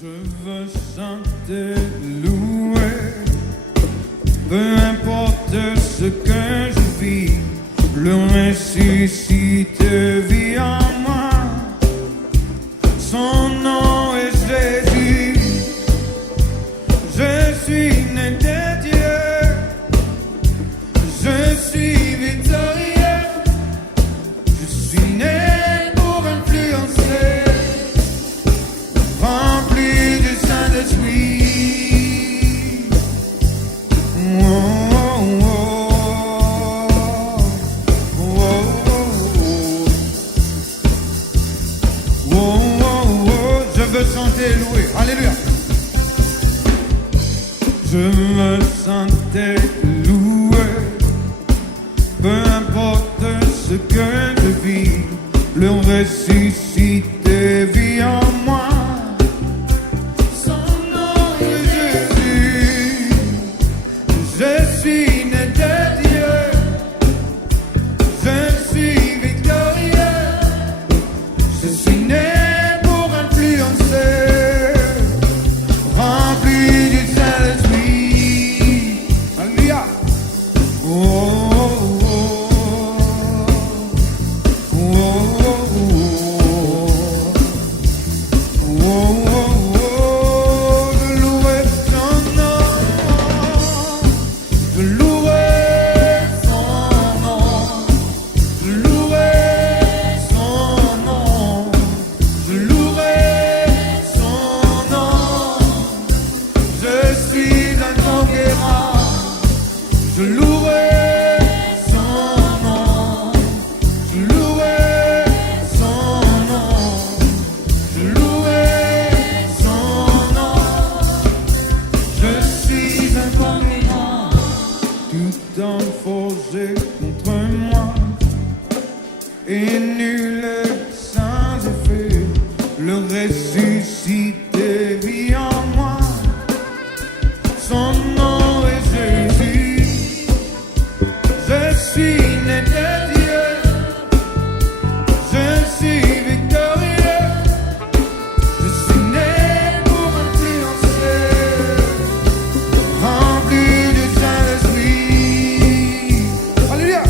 Je veux chanter, louer, peu importe ce que je vis, le ressuscité vit en moi. Son nom est Jésus. Je suis né de Dieu. Je suis victorieux. Je suis né pour influencer, rempli du Saint-Esprit. Je veux chanter, louer, alléluia. Je veux chanter, louer, peu importe ce que je vis, le ressuscité vit en moi. Son nom est Jésus. Je suis né de Dieu. Je suis victorieux. Je suis né pour influencer, rempli du Saint-Esprit. Alléluia. Je louerai son nom. Je louerai son nom. Je louerai son nom. Je louerai son nom. Je suis un conquérant. Je louerai son nom. Je louerai son nom. Je louerai son nom. Je suis un conquérant. Tout homme forgé contre moi et nul est sans effet. Le ressuscité vit en moi. Son nom est Jésus. Je suis né de Dieu. Je suis victorieux. Je suis né pour influencer, rempli du Saint-Esprit. Alléluia.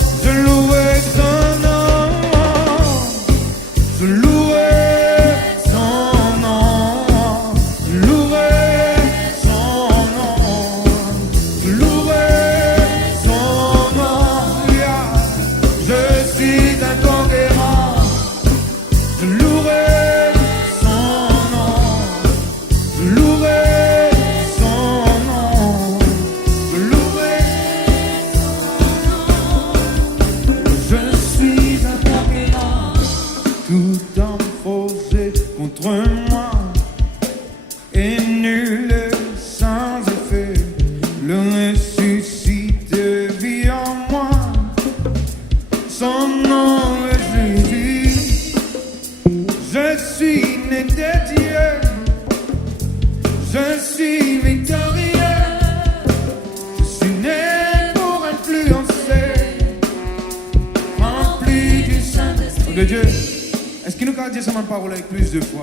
Je louerai son nom. Je louerai son nom. Je louerai son nom. Je louerai son nom. Alléluia. Je suis un conquérant. Je louerai son nom. Je louerai son nom. Je louerai son nom. Je suis un conquérant. Tout homme forgé contre moi et nul est sans effet. Le ressuscité vit en moi. Son nom est Jésus. Je suis né de Dieu. Je suis victorieux. Je suis né pour influencer, rempli du Saint-Esprit. De Dieu. Est-ce qu'il nous a dit ça, ma parole avec plus de foi?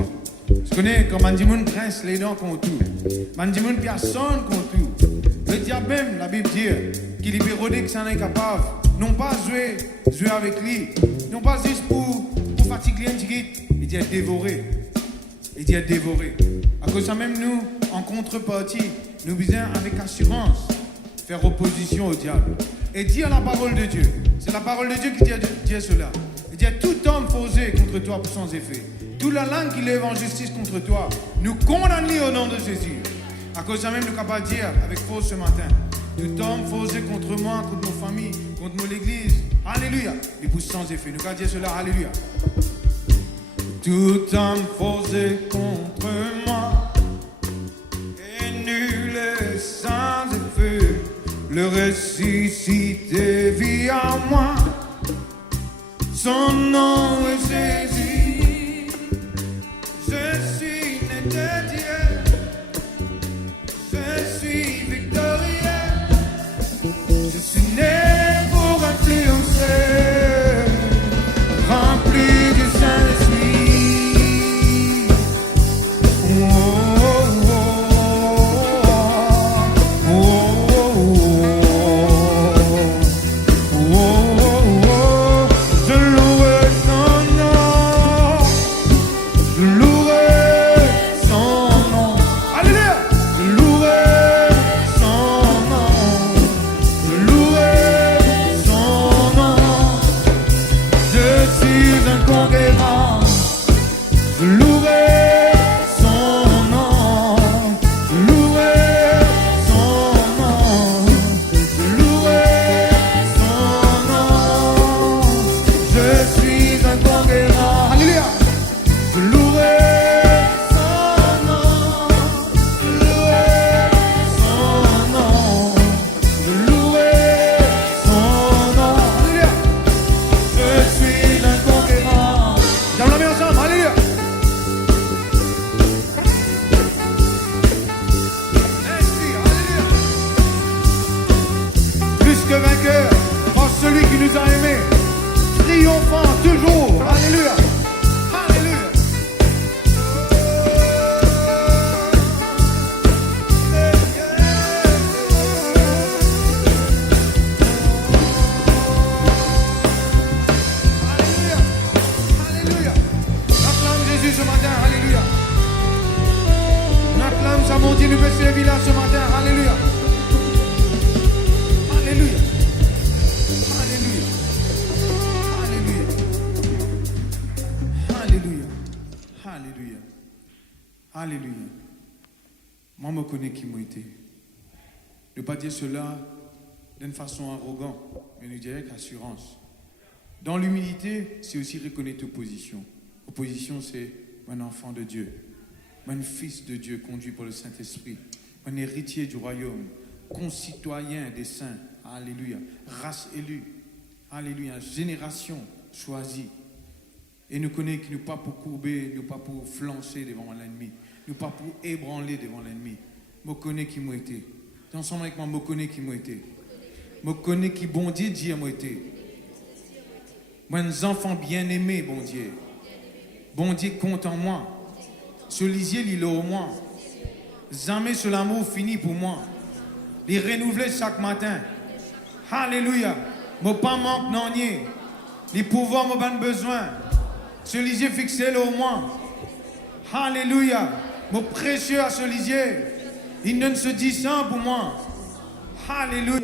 Je connais quand Mandimoun grince les dents contre tout. Mandimoun personne contre tout. Le diable même, la Bible dit qu'il est pérodé, que ça n'est capable. Non pas jouer avec lui. Non pas juste pour fatiguer un petit. Il dit être dévoré. Il dit être dévoré. À cause de ça même, nous, en contrepartie, nous visons avec assurance faire opposition au diable. Et dire la parole de Dieu. C'est la parole de Dieu qui dit cela. Il dit tout homme posé contre toi pour sans effet. Toute la langue qui lève en justice contre toi, nous condamnons au nom de Jésus. À cause de ça même, nous sommes capables de dire avec force ce matin, tout homme forgé contre moi, contre nos familles, contre nos églises, alléluia, il pousse sans effet. Nous allons dire cela, alléluia. Tout homme forgé contre moi et nul est sans effet. Le ressuscité vit en moi. Son nom est Jésus. Je suis né de Dieu. Je suis victorieux. triomphant toujours. Alléluia. Alléluia. Alléluia. Acclame Jésus ce matin. Alléluia. On acclame sa montée du péché là ce matin. Alléluia. Alléluia. Alléluia. Alléluia. Alléluia. Alléluia. Alléluia. Moi, je connais qui m'a été. Ne pas dire cela d'une façon arrogante, mais je dirais qu'assurance. Dans l'humilité, c'est aussi reconnaître opposition. Opposition, c'est un enfant de Dieu, un fils de Dieu conduit par le Saint-Esprit, un héritier du royaume, concitoyen des saints. Alléluia. Race élue. Alléluia. Génération choisie. Et nous connaissons qui nous pas pour courber, nous pas pour flancher devant l'ennemi, nous pas pour ébranler devant l'ennemi. Je connais qui m'a été. Ensemble avec moi, je connais qui m'a été. Je connais qui bon Dieu dit m'a été. Moi, un enfant bien-aimé, bon Dieu. Bon Dieu compte en moi. Ce lisier, il est au moi. Jamais ce l'amour fini pour moi. Les renouveler chaque matin. Alléluia. Mon pas manque non nier. Les pouvoirs m'ont pas besoin. Ce lisier fixé là au moi. Alléluia. Mon précieux à ce lisier. Il ne se dit sans pour moi. Alléluia.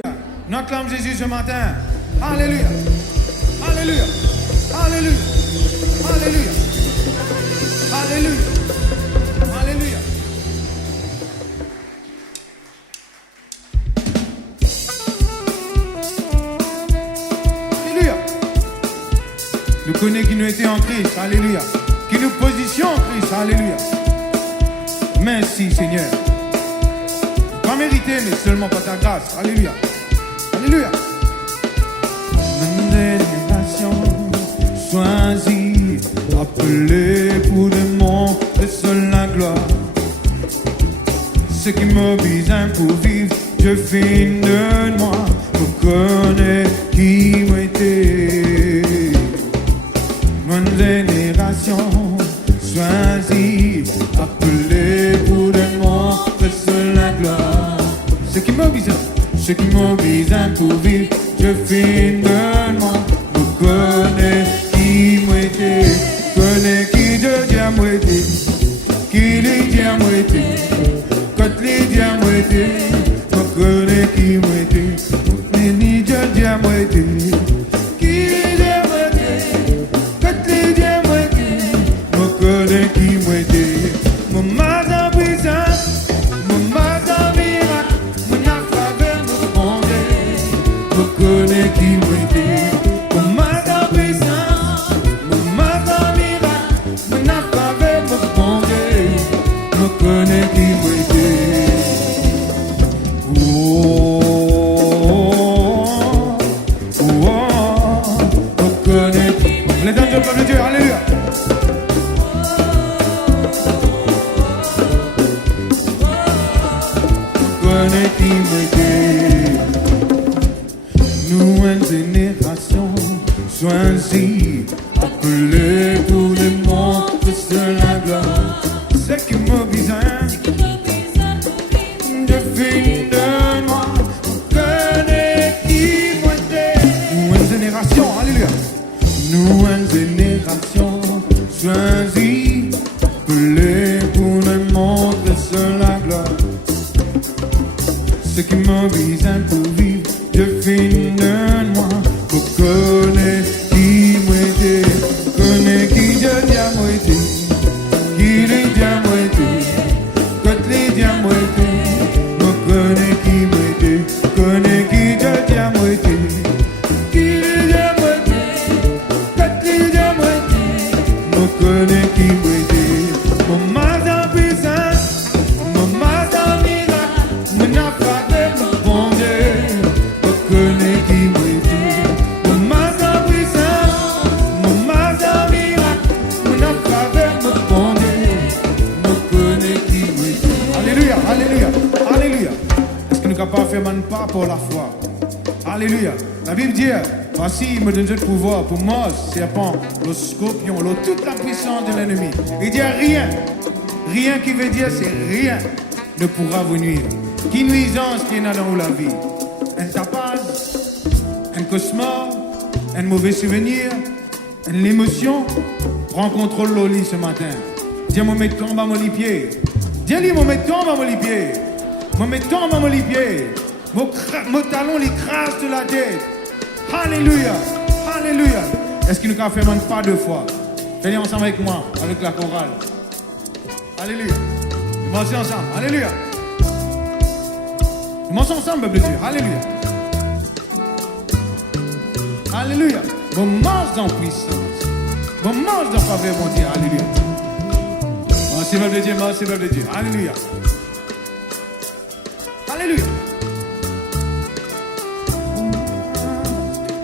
Nous acclame Jésus ce matin. Alléluia. Alléluia. Alléluia. Alléluia. Alléluia. Alléluia. Alléluia. Nous connaissons qui nous étions en Christ. Alléluia. Qui nous position en Christ. Alléluia. Merci Seigneur. Pas mérité, mais seulement par ta grâce. Alléluia. Alléluia. Une génération choisie, appelée pour démontrer seule la gloire. Ce qui m'oblige pour vivre, je finis de moi, je connais qui m'a été. Une génération choisie, appelée pour démontrer seule la gloire. Ce qui m'oblige pour vivre, je finis de moi, je connais qui m'a été, connais qui de Dieu m'a été, qui les Dieu m'a été, quand les Dieu m'a été, je connais qui m'a été, ni Dieu m'a été, qui les Dieu m'a été, quand les Dieu m'a été, je connais qui m'a été, mon mal en puissance, mon mal en miracle, mon affaire me fondait, je connais qui m'a été. Choisi, appelé pour le monde de la gloire. C'est qui me besoin, je finis de moi, connais qui moi t'es. Nous une génération, alléluia. Nous une génération choisie, appelé pour le monde de la gloire. C'est qui me besoin pour vivre, je finis de moi, je connais. Connais qui Dieu m'a été, qui les Dieu m'a été, quand les Dieu m'a été, je connais qui m'a été, connais qui Dieu m'a été, qui les Dieu m'a été, quand les Dieu m'a été, je connais qui m'a été, mon mal en puissance, mon mal en miracle, mon affaire me fondait, je connais qui m'a été. Alléluia, alléluia. Est-ce que nous sommes capables de faire un pas pour la foi? Alléluia. La Bible dit, Voici, il me donne le pouvoir pour moi, serpent, le scorpion, toute la puissance de l'ennemi. Il dit rien. Rien qui veut dire c'est rien ne pourra vous nuire. Qui nuisance qui est dans la vie? Un tapage, un cauchemar, un mauvais souvenir, une émotion. Prends contrôle de lit ce matin. Dis-moi, mets tombe à mon pied. Dis-lui, mets tombe à mon pied. Mets tombe à mon pied. Mon talon l'écrase de la tête. Alléluia. Alléluia. Est-ce qu'il nous a fait même pas deux fois? Faites-le ensemble avec moi, avec la chorale. Alléluia. Nous marchons ensemble. Alléluia. Nous marchons ensemble, peuple de Dieu. Alléluia. Alléluia. On marche dans puissance. On marche dans faveur, mon Dieu. Alléluia. Merci, peuple de Dieu. Merci, peuple de Dieu. Alléluia. Alléluia.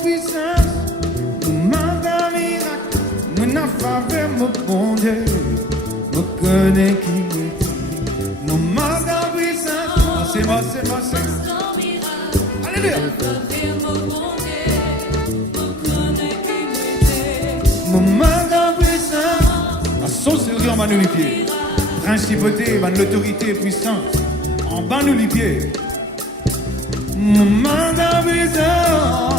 Puissance. On marche dans miracle. Mon faveur, mon bon Dieu. Je connais qui me dit, mon marche dans puissance. C'est moi. Alléluia. Mon marche dans puissance. La sorcellerie en bas nous les pieds. Principauté, l'autorité, puissance. En bas nous les pieds. Mon marche dans puissance.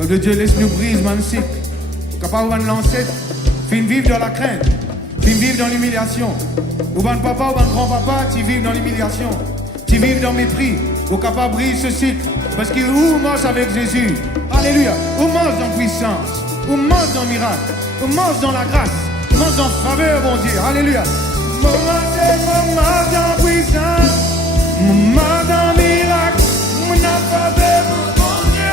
De Dieu, laisse-nous brise, magnifique. Capable de lancer, fin vivre dans la crainte, fin vivre dans l'humiliation. Ou ban papa, ou ban grand-papa, tu vives dans l'humiliation. Tu vives dans le mépris. Ou capable de briser ce cycle. Parce que où marche avec Jésus. Alléluia. Ou marche dans la puissance. Ou marche dans le miracle. Ou marche dans la grâce. Ou marche dans la faveur, mon Dieu. Alléluia. Ou marche dans la puissance. Ou marche dans le miracle. Ou dans la faveur, mon Dieu.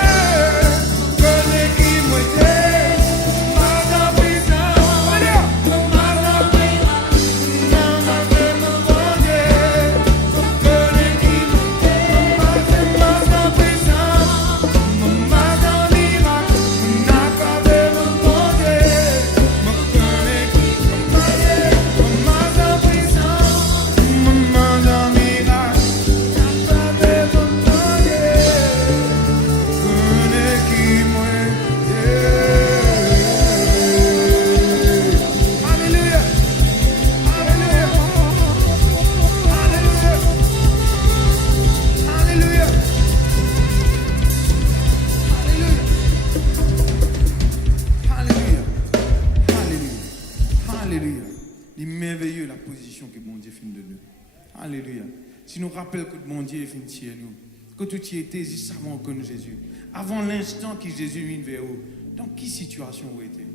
Si nous rappelons que mon Dieu est fini chez nous, que tout y était, si savons que nous Jésus, avant l'instant que Jésus vient vers nous, dans quelle situation vous étiez?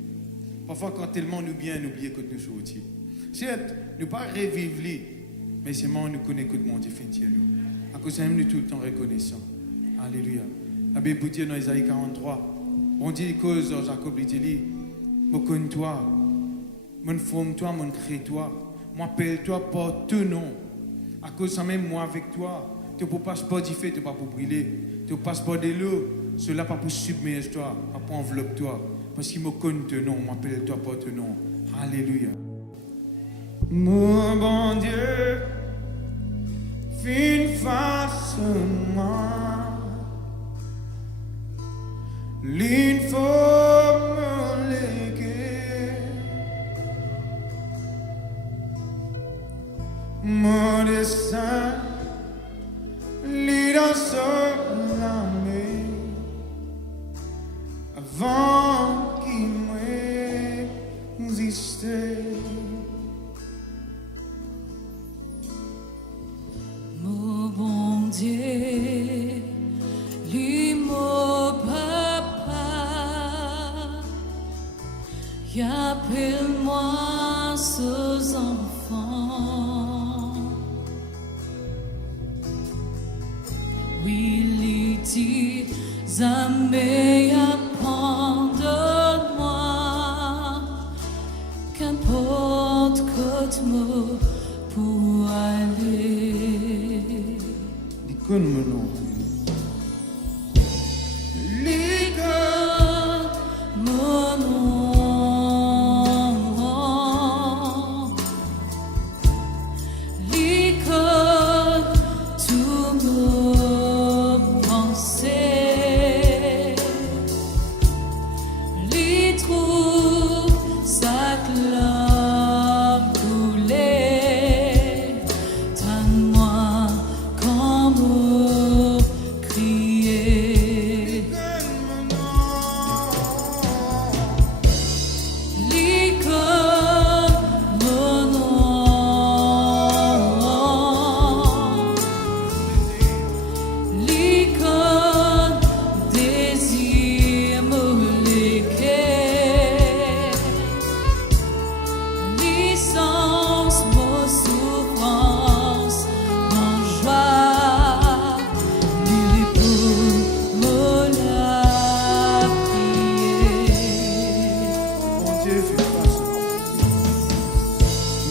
Parfois, quand tellement nous bien, nous oublions que nous sommes aussi. Certes, nous ne pas revivre, mais c'est moi nous connaissons que mon Dieu est fini chez nous. À cause de nous tout le temps reconnaissant. Alléluia. La Bible dit dans Isaïe 43, on dit cause Jacob dit, je connais toi, je forme toi, je crée toi, je m'appelle toi par ton nom. À cause de même moi avec toi, tu ne peux pas du feu, tu ne peux pas pour brûler, tu ne peux pas de l'eau, cela pas pour submerger toi, pas pour envelopper toi, parce qu'il me connaît ton nom, m'appelle toi par ton nom. Alléluia. Mon bon Dieu, fin face moi, l'informe légué. mon destin, lit dans la mer, avant qu'il m'existe. Mon bon Dieu, lui mon papa, y appelle-moi sous enfants. Oui, lui dit, jamais abandonne-moi, qu'importe côté mot pour aller. Dis-moi non. Mon nom, l'école, tout me pensait, les trous, sa clame coulait, donne-moi comme crier.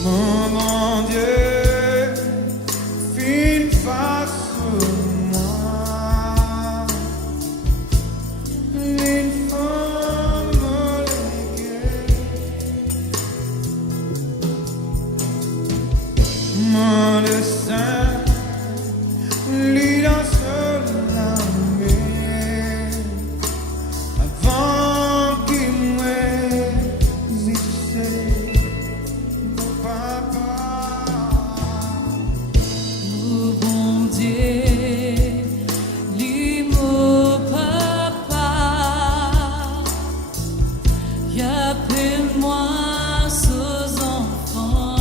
Mon Dieu, fais face moi, une femme mon destin, lit dans la mer, avant qu'il m'existe. Mon bon Dieu, lui mon papa, y appelle-moi sous enfants.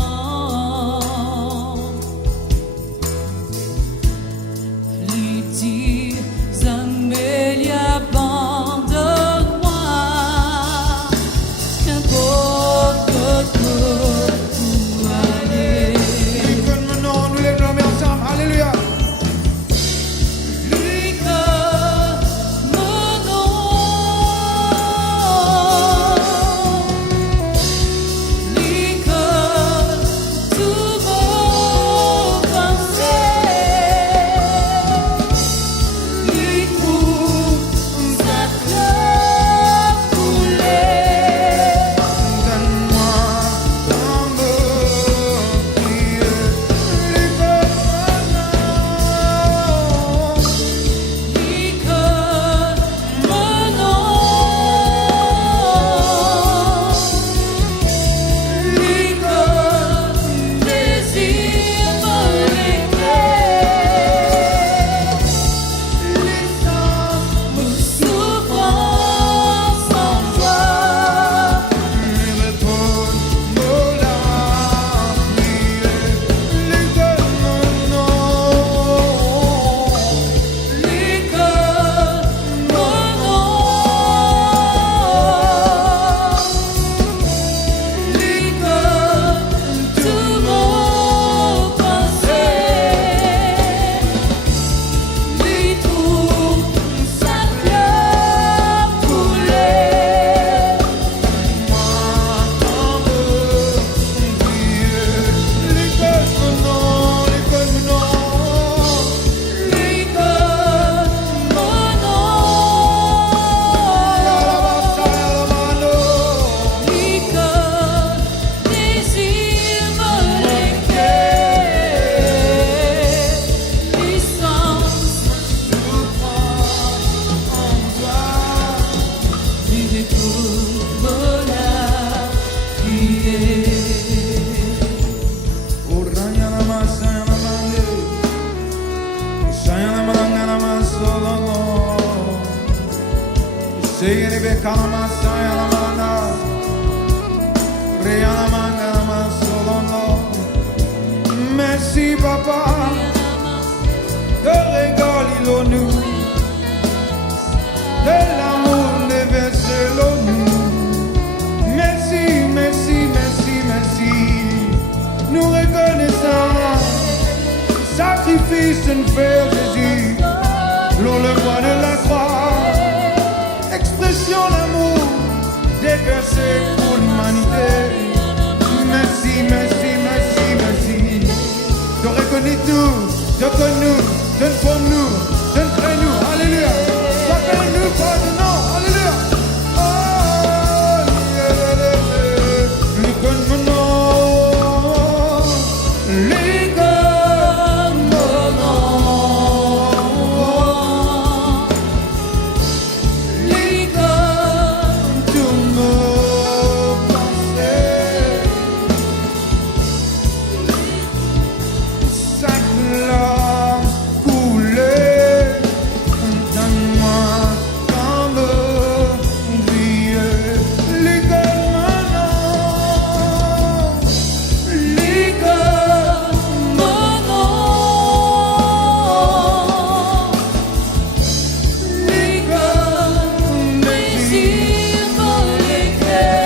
Kalamasa Yalamana, Reyalamana Solono. Merci papa, de régaler nous, de l'amour déversé nous. Merci, merci, merci, merci. Nous reconnaissons sacrifice de frère Jésus, l'on le voit de la croix, expression d'amour déversé pour l'humanité. Merci, merci, merci, merci. De reconnaître nous, de connaître nous, de former nous, de créer nous. Alléluia. Appelle-nous par le nom. Alléluia. Oh, lui donne mon nom. Lui donne mon nom. Lui donne tout mon pensée. Sac-là coulé, donne-moi comme briller. Lui donne mon nom. Lui donne mon nom. Lui donne mes yeux pour l'éclair.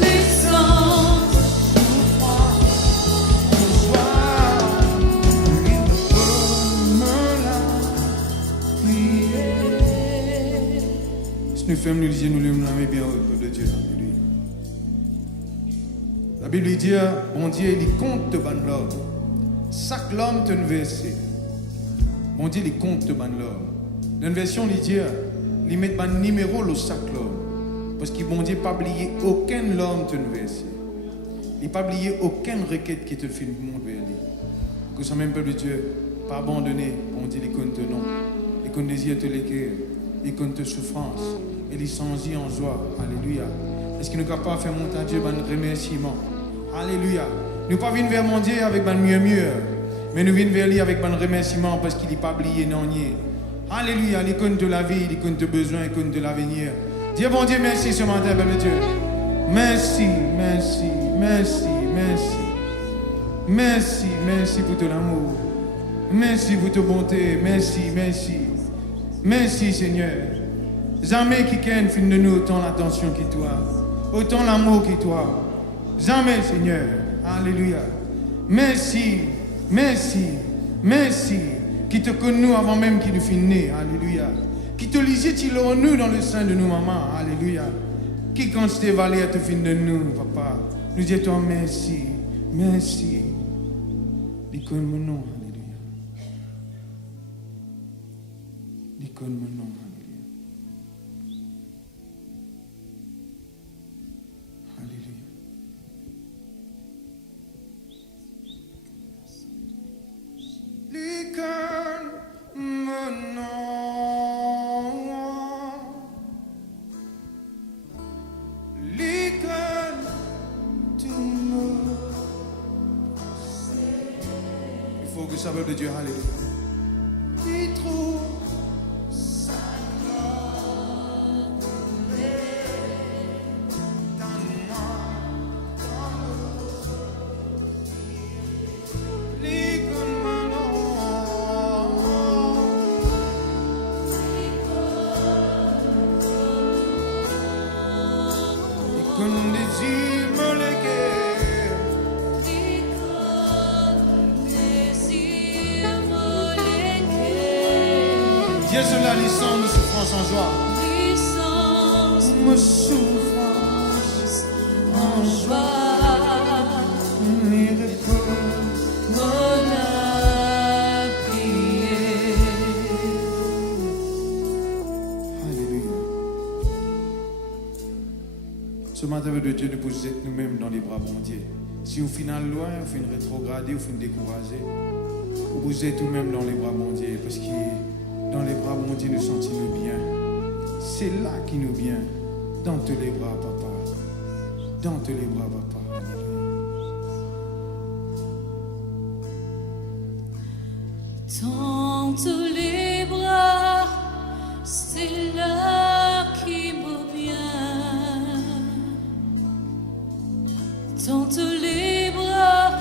L'essence si nous fermons les yeux, nous les mettons bien au peuple de Dieu. Alléluia. La Bible dit, bon Dieu, il compte de ban l'homme. Chaque homme te versé. Bon Dieu, il compte de ban l'homme. Dans une version, il dit, il met ban numéro le chaque homme. Parce que bon Dieu n'a pas oublié aucun homme te versé. Il n'a pas oublié aucune requête qui te fait le monde vers lui. Que ce même peuple de Dieu, pas abandonné, bon Dieu, il compte non. Il compte désir te l'écrire. Il compte tes souffrances. Et il s'engie en joie. Alléluia. Est-ce qu'il nous est capable de faire monter à Dieu un remerciement? Alléluia. Nous ne pas venir vers mon Dieu avec un mieux. Mais nous venons vers lui avec un remerciement parce qu'il n'est pas oublié non nier. Alléluia. Il compte de la vie, il compte de besoin, il compte de l'avenir. Dieu bon Dieu, merci ce matin, peuple de Dieu. Merci, merci, merci, merci. Merci, merci pour ton amour. Merci pour ta bonté. Merci, merci. Merci Seigneur. Jamais quelqu'un fin de nous autant l'attention que toi, autant l'amour que toi. Jamais Seigneur. Alléluia. Merci, merci, merci. Qui te connaît nous avant même qu'il nous finisse. Alléluia. Qui te lisait nous dans le sein de nos mamans. Alléluia. Qui quand t'es valé à te fin de nous, papa. Nous disons toi merci, merci. Dis qu'on mon nom. Alléluia. Dis qu'on mon nom. Alléluia. Licorne mon nom. Licorne tout mon. Il faut que ça veuille de Dieu. Alléluia. Il trouve sa gloire dans moi. Licorne mon nom. Licorne désir me léguer. Dieu sur la licence de souffrance en joie. Me souffrance en joie. M'y repose. Mon a prié. Alléluia. Ce matin, de Dieu, nous vous êtes nous-mêmes dans les bras bon Dieu. Si au final loin, au fin rétrogradé, au fin découragé, vous êtes nous-mêmes dans les bras bon Dieu. Parce que dans les bras bon Dieu, nous sentons bien. C'est là qui nous vient. Dans tous les bras, papa. Dans tous les bras, papa. Dans tous les bras, c'est là. tous les bras,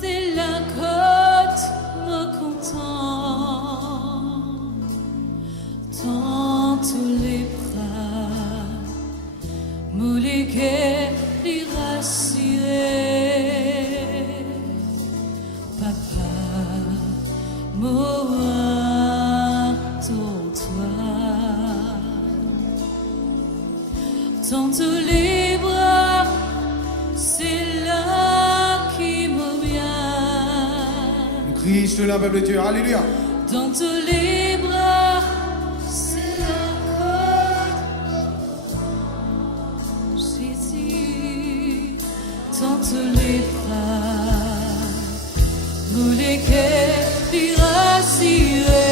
c'est la côte me content. Dans tous les bras, mouliguer les rassurer. Papa, moi, toi. Dans tous les bras, c'est là qui me vient. On crie sur la peuple de Dieu. Alléluia. Dans tous les bras, c'est la côte. Jésus, dans tous les bras, vous les quais rassurer.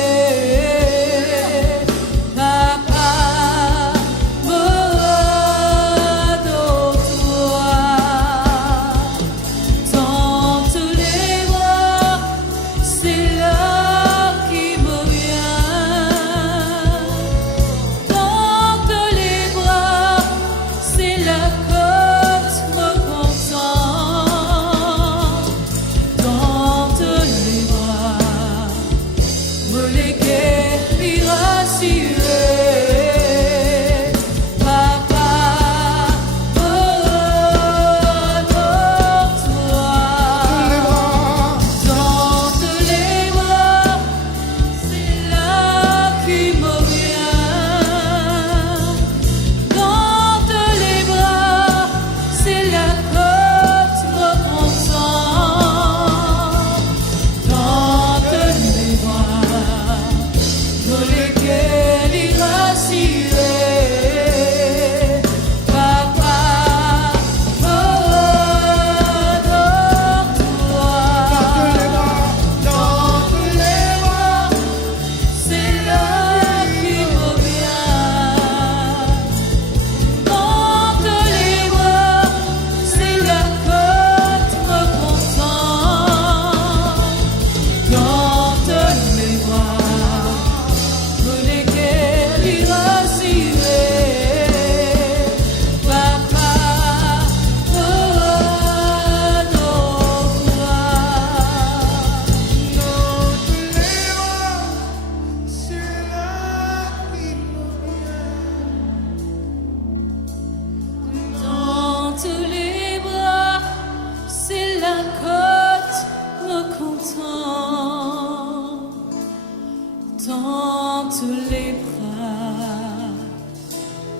Dans tous les bras,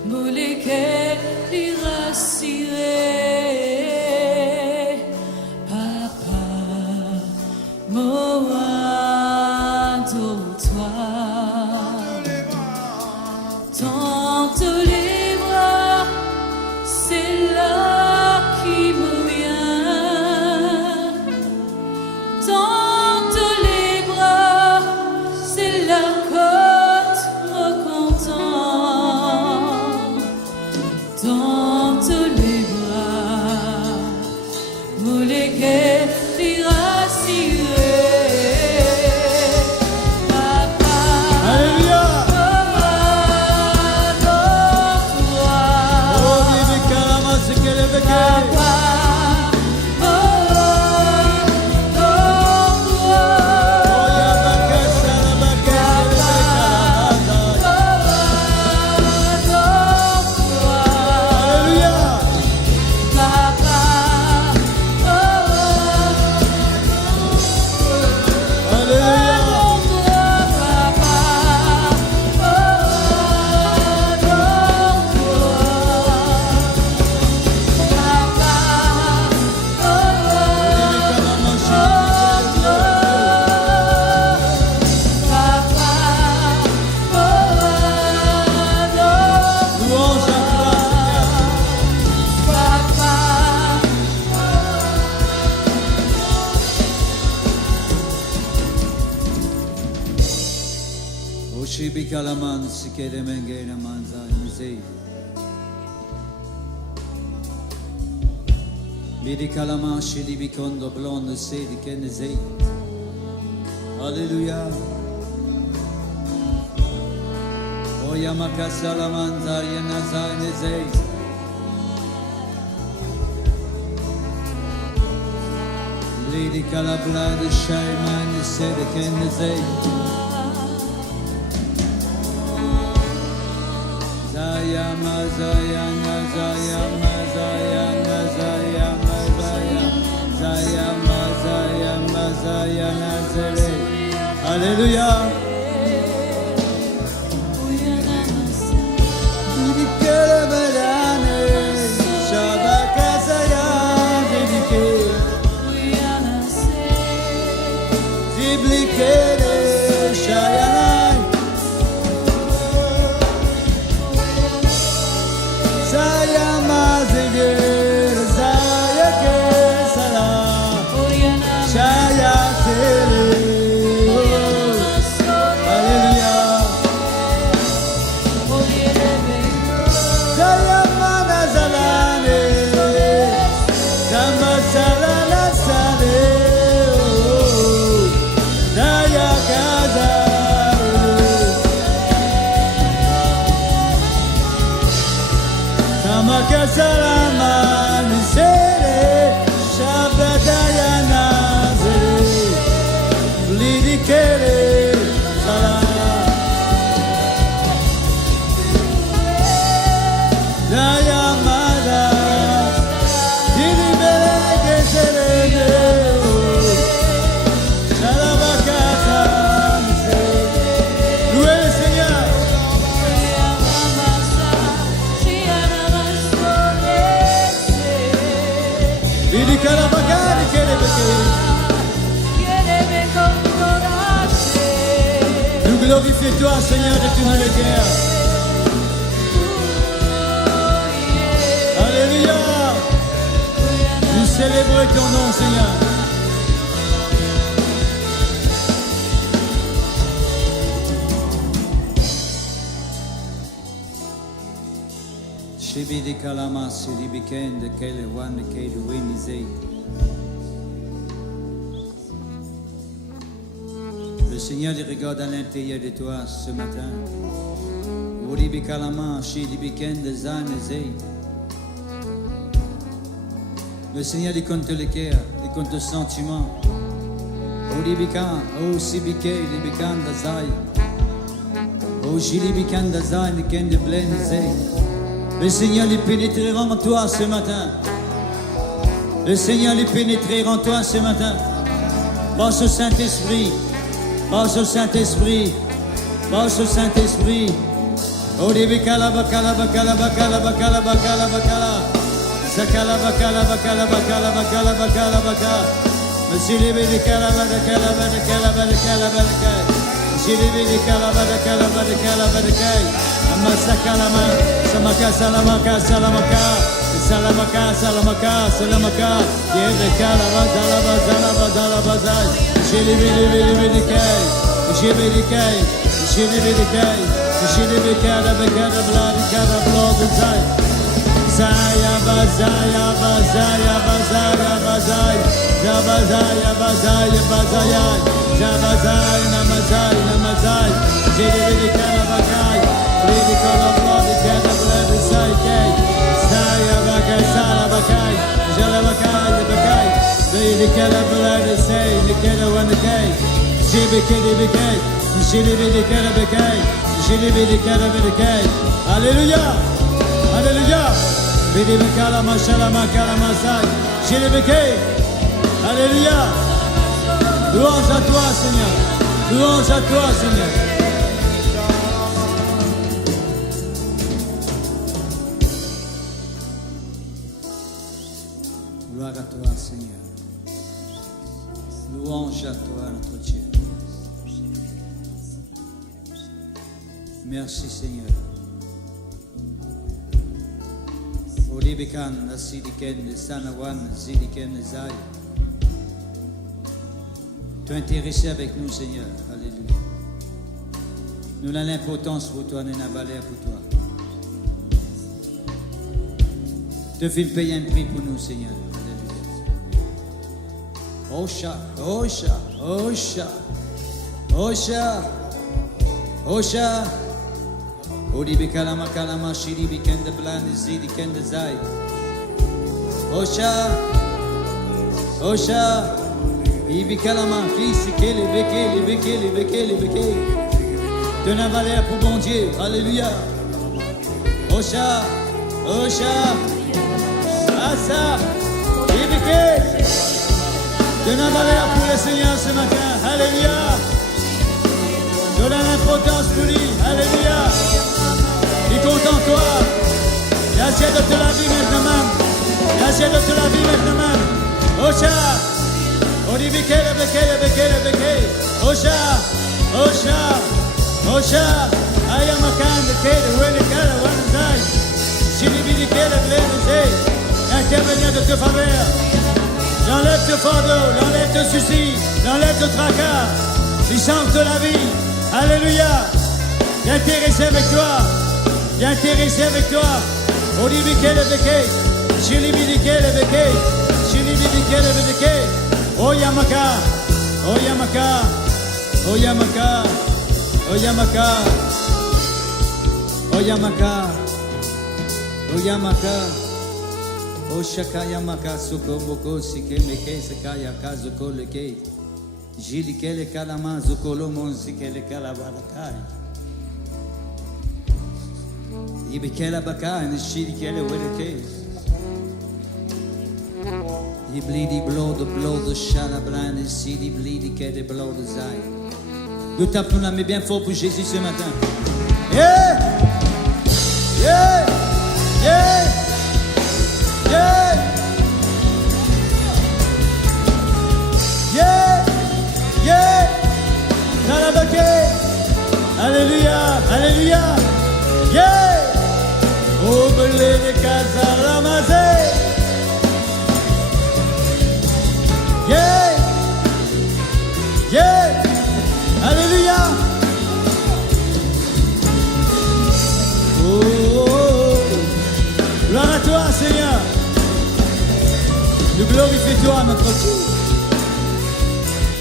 vous lesquels les rassurer. Papa, moi, toi. Dans tous les bras, c'est là qui me vient. Dans tous les bras, c'est la côte me content. Dans tous les bras, vous lesquels les rassurer. Papa, Alléluia. Oh, vive Kalamas, qu'elle est béquée. Shibi Kalaman, Sikede Mengena Manza, Musei. Midi Kalaman, Shili Bikondo, Blonde, Sedi, Kenezei. Alléluia. O Yamakasa Lamanza, Yanazai, Nezei. Lady Calabla, the shy man, the Sedek and the Zay. Zayama, Zayama, Zayama, Zayama, Zayama, Zayama, Zayama, Zayama, Zayama, Zayama. Hallelujah. Nous glorifions toi, Seigneur, de toutes les guerres. Alléluia. Nous célébrons ton nom, Seigneur. Shibi de Kalama, Silibiken, de Kele One, de Kele Winizei. Le Seigneur il regarde à l'intérieur de toi ce matin. Le Seigneur il compte le cœur, il compte le sentiment. Le Seigneur il pénétrera en toi ce matin. Le Seigneur il pénétrera en toi ce matin. Par ce Saint-Esprit. Par ce Saint-Esprit, par ce Saint-Esprit. Oh, Dibi kalaba kalaba kalaba kalaba kalaba kalaba kalaba. Zakalaba kalaba kalaba kalaba kalaba kalaba kalaba. Monsieur Dibi de kalaba de kalaba de kalaba de kalaba de kalaba. Monsieur Dibi de kalaba de kalaba de kalaba de kalaba. Amasakalama, samaka salamaka salamaka. Salamaka salamaka salamaka. Yede kalaba zalaba zalaba zalaba zalaba. J'ai les bédicais, j'ai les bédicais, j'ai les bédicais, j'ai les bédicais, la bédicais de blanc, de blanc de zaï. Zaya bazaya bazaya bazaya bazaya, zabazaya bazaya bazaya, zabazaya namazaya namazaya. J'ai les bédicais la bagaille, bédicais la blanc, de blanc de zaï. Zaya bagaille, zala bagaille, zala bagaille, bagaille. The Calabala, the say, the Calawan, the Kay, Shibikay, Shilibikay, Shilibikay. Hallelujah! Hallelujah! Bidibikala, Mashalama, Kalamasai, Shilibikay. Alléluia. Louange à toi, Seigneur. Louange à toi, Seigneur. Gloire à toi, Seigneur. Louange à toi, notre Dieu. Merci, Seigneur. Olibikan, Nasidiken, Sanawan, Zidiken, Zai. Tu es intéressé avec nous, Seigneur. Alléluia. Nous avons l'importance pour toi, nous avons la valeur pour toi. Tu as fait payer un prix pour nous, Seigneur. Alléluia. Osha, Osha, Osha, Osha, Osha. Olibikalama kalama shiribiken de blan zidiken de zai. Osha, Osha. Ibikalama, fils, kele, bekele, bekele, bekele, bekele. Donne un valeur pour bon Dieu. Alléluia. Osha, Osha, Asa, Ibike. Donne un valeur pour le Seigneur ce matin. Alléluia. Donne l'importance pour lui. Alléluia. Il compte en toi. Il achète de la vie maintenant. Il achète de la vie maintenant. Osha. Odibikele, bekele, bekele, bekele. Osha, Osha, Osha. Ayamakan, bekele, wele, kala, wanzai. Silibidikele, blende, intervenir de te faveur. J'enlève tes fardeaux, j'enlève tes soucis, j'enlève tes tracas. Licence de la vie. Alléluia. Viens intéressé avec toi. Viens intéressé avec toi. Odibikele, bekele. Silibidikele, bekele. Silibidikele, bekele. Oyamaka, Oyamaka, Oyamaka, Oyamaka, Oyamaka, Oyamaka, Oshaka Yamaka, Sukoboko, Sikemeke, Sakaya, Kazuko, Leke, Jilikele, Kalama, Zukolomon, Sikele, Kalabarakai, Ibikela Baka, and Shilikele, Weleke. Die bleed, bloed, chalabrin, et si, die bleed, qui est des bloed, zai. Nous tapons la main bien fort pour Jésus ce matin. Yeah! Yeah! Yeah! Yeah! Yeah! Yeah! Salabake! Alléluia! Alléluia! Yeah! Au belé de casa ramassé! Yeah! Yeah! Alléluia! Oh, oh, oh. Gloire à toi, Seigneur! Nous glorifions toi, notre Dieu.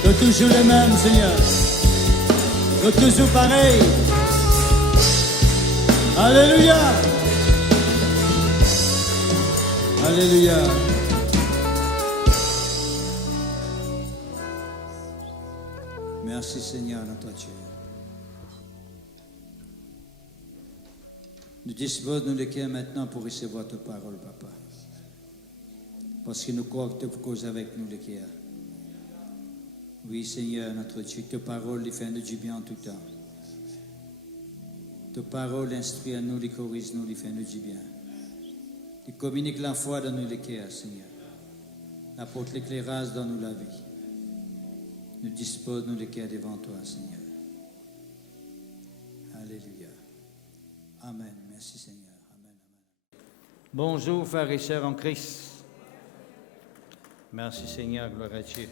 Que toujours les mêmes, Seigneur. Que toujours pareil. Alléluia! Alléluia! Merci Seigneur notre Dieu. Nous disposons le cœur maintenant pour recevoir ta parole, Papa. Parce que nous croyons que tu causes avec nous le cœur. Oui Seigneur notre Dieu, ta parole les fait du bien en tout temps. Ta parole instruit à nous, les corrige nous, les fait du bien. Tu communiques la foi dans nous le cœur, Seigneur. Apporte l'éclairage dans nous la vie. Nous disposons le cœur devant toi, Seigneur. Alléluia. Amen. Merci, Seigneur. Amen. Amen. Bonjour, frères et sœurs en Christ. Merci, Seigneur. Gloire à Dieu.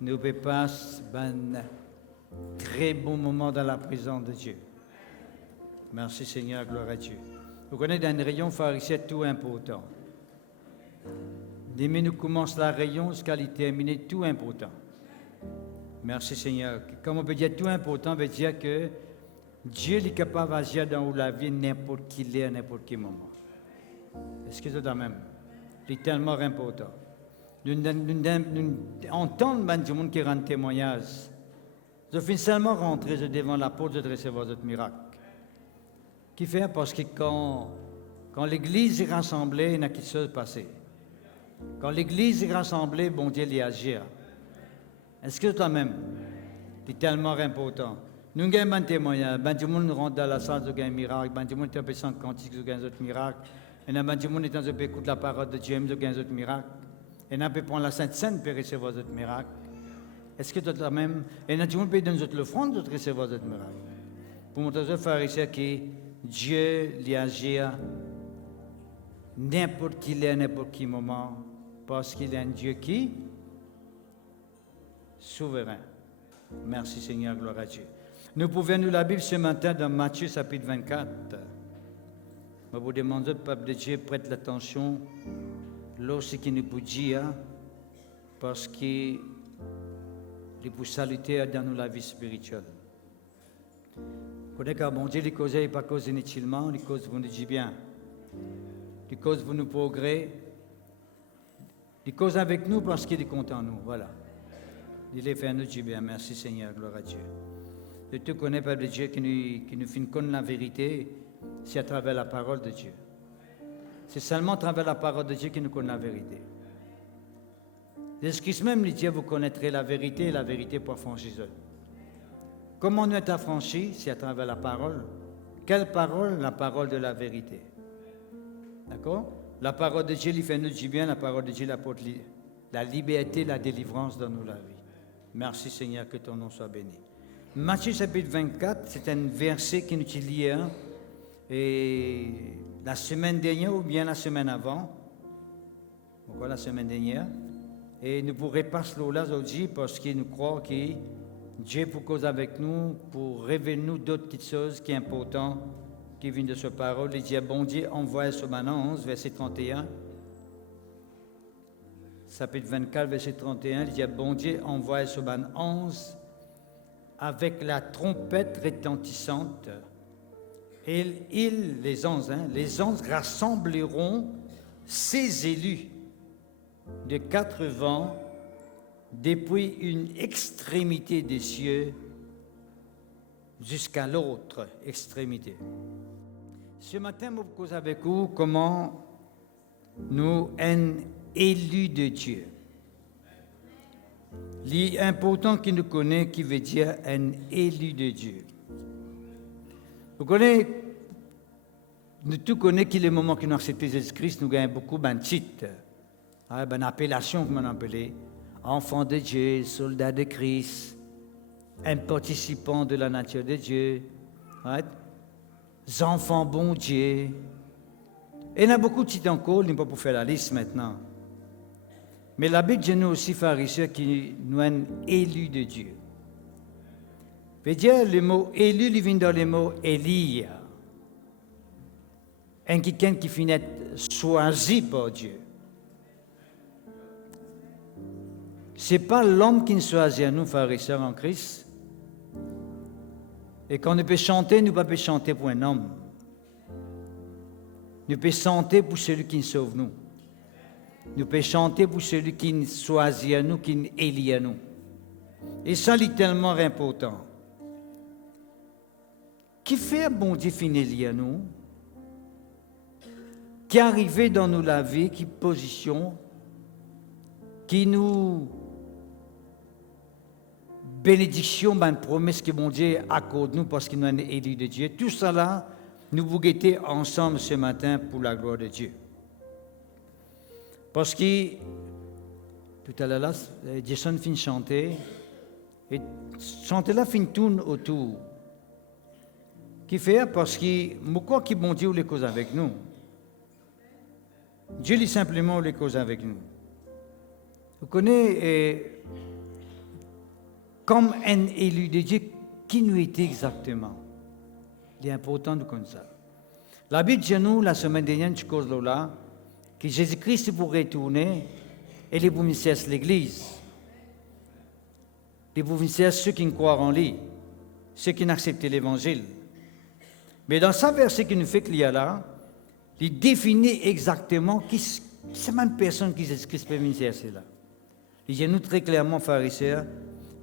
Nous passons un très bon moment dans la présence de Dieu. Merci, Seigneur. Gloire à Dieu. Vous connaissez un rayon pharisien tout important. Dès que nous commençons la rayon jusqu'à terminer tout important. Merci Seigneur. Comme on peut dire tout important, veut dire que Dieu est capable d'agir dans la vie n'importe qui l'est, à n'importe quel moment. Est-ce que c'est ça même? C'est tellement important. Nous entendons des gens qui rendent témoignage. Je finis seulement rentrer devant la porte de recevoir votre miracle. Qui fait parce que quand l'Église est rassemblée, il y a quelque chose passé. Quand l'Église est rassemblée, bon Dieu y agir. Est-ce que toi-même, c'est tellement important? Nous avons un témoignage. Ben, tout le monde rentre dans la salle de un miracle. Ben, tout le monde est un peu sans cantique de un autre miracle. Et ben, tout le monde est un peu écoute la parole de Dieu de un autre miracle. Et on peut prendre la Sainte Seine pour recevoir d'autres miracles. Est-ce que toi-même, et tout le monde peut donner l'offrande pour recevoir d'autres miracles? Pour montrer aux frères et sœurs que Dieu lui agit n'importe qui est, n'importe quel moment, parce qu'il est un Dieu qui souverain. Merci Seigneur, gloire à Dieu. Nous pouvons nous la Bible ce matin dans Matthieu chapitre 24. Je vous demande, peuple de Dieu, prête l'attention lorsqu'il nous peut dire, parce qu'il est salutaire dans la vie spirituelle. Quand bon Dieu, les causes n'est pas cause inutilement, les causes vous nous disent bien. Les causes vous nous progrès. Les causes avec nous parce qu'il est content nous, voilà. Il est fait à nous du bien. Merci Seigneur, gloire à Dieu. Je te connais, Père de Dieu, qui nous fait connaître la vérité, c'est à travers la parole de Dieu. C'est seulement à travers la parole de Dieu que nous connaissons la vérité. Jésus-Christ même dit, vous connaîtrez la vérité et la vérité pour affranchir. Comment nous être affranchis? C'est à travers la parole. Quelle parole? La parole de la vérité. D'accord? La parole de Dieu lui fait nous du bien, la parole de Dieu apporte la liberté, la délivrance dans nos vies. Merci Seigneur, que ton nom soit béni. Matthieu chapitre 24, c'est un verset qui nous lit et la semaine dernière ou bien la semaine avant. Pourquoi la semaine dernière? Et nous pourrons pas cela là aujourd'hui parce que nous croyons que Dieu pour cause avec nous, pour révéler nous d'autres petites choses qui sont importantes, qui viennent de sa parole. Il dit, bon Dieu, envoie ce maintenant 11, verset 31. Chapitre 24, verset 31, il dit, bon Dieu, envoie ce maintenant 11 avec la trompette retentissante. Et les anges rassembleront ses élus de 4 vents depuis une extrémité des cieux jusqu'à l'autre extrémité. Ce matin, je vous cause avec vous comment nous sommes élus de Dieu. L'important qu'il nous connaît, qui veut dire un élu de Dieu. Vous connaissez, nous tous connaissons qu'il est le moment que nous acceptons Jésus-Christ, nous gagnons beaucoup de titres, une appellation, comme on appelle, enfant de Dieu, soldat de Christ, un participant de la nature de Dieu, enfants bon Dieu. Et il y a beaucoup de titres encore, il n'est pas pour faire la liste maintenant. Mais la Bible dit nous aussi, pharisiens, qui nous sommes élus de Dieu. Veut dire, le mot élu, il vient dans le mot élire. Un quelqu'un qui finit choisi par Dieu. Ce n'est pas l'homme qui nous choisit à nous, pharisiens en Christ. Et quand nous pouvons chanter, nous ne pouvons pas chanter pour un homme. Nous pouvons chanter pour celui qui nous sauve nous. Nous pouvons chanter pour celui qui nous choisit à nous, qui nous élit à nous. Et ça, c'est tellement important. Qui fait bon Dieu finir à nous? Qui arrive dans nous la vie, qui position, qui nous bénédiction, une promesse que bon Dieu accorde nous parce qu'il nous est élu de Dieu. Tout cela, nous vous guettons ensemble ce matin pour la gloire de Dieu. Parce que tout à l'heure, Jason fin chanter et chanter là fin tourne autour. Qui fait parce que pourquoi qui bon Dieu les cause avec nous? Dieu lui simplement les cause avec nous. Vous connaissez comme un élu de Dieu qui nous était exactement. Il est important de connaître ça. La Bible dit nous la semaine dernière tu causes là que Jésus-Christ pour retourner et les ministères de l'Église. Les ministères ceux qui croient en lui, ceux qui acceptent l'Évangile. Mais dans ce verset qui nous fait qu'il y a là, il définit exactement qui c'est même personne qui Jésus-Christ peut ministère c'est là. Il dit nous très clairement pharisiens,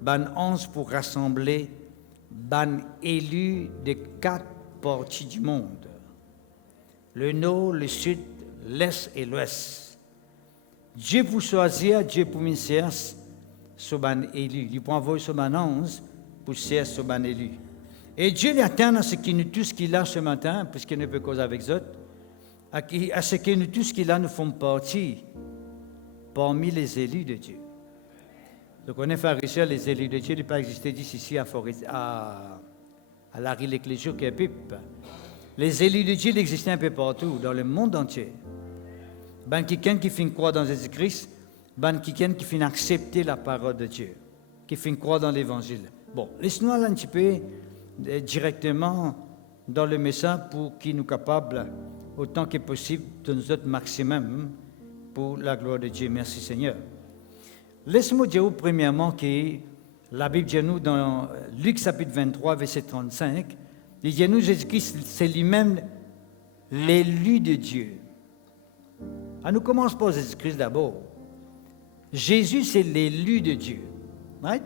ban 11 pour rassembler ban élus de 4 parties du monde. Le nord, le sud, l'est et l'ouest. Dieu pour choisir, Dieu pour ministère sur ban élu. Il peut envoyer sur ban 11 pour servir sur ban élu. Et Dieu l'attend à ce qu'il nous tout ce qu'il a ce matin, puisqu'il ne peut causer avec eux, à ce que nous tout ce qu'il a nous font partie parmi les élus de Dieu. Donc on est pharisiens, les élus de Dieu, il n'a pas existé d'ici à la rue l'Ecclésia qui est pipe. Les élus de Dieu existent un peu partout, dans le monde entier. Ben quelqu'un qui finit croire dans Jésus-Christ, ben quelqu'un qui finit accepter la parole de Dieu, qui finit croire dans l'Évangile. Bon, laisse-nous aller un petit peu directement dans le message pour qu'il nous capable, autant que possible, de nous être maximum pour la gloire de Dieu. Merci Seigneur. Laisse-moi dire premièrement que la Bible dit nous dans Luc chapitre 23, verset 35, il dit nous Jésus-Christ, c'est lui-même l'élu de Dieu. Alors nous commençons par Jésus-Christ d'abord. Jésus, c'est l'élu de Dieu. Right?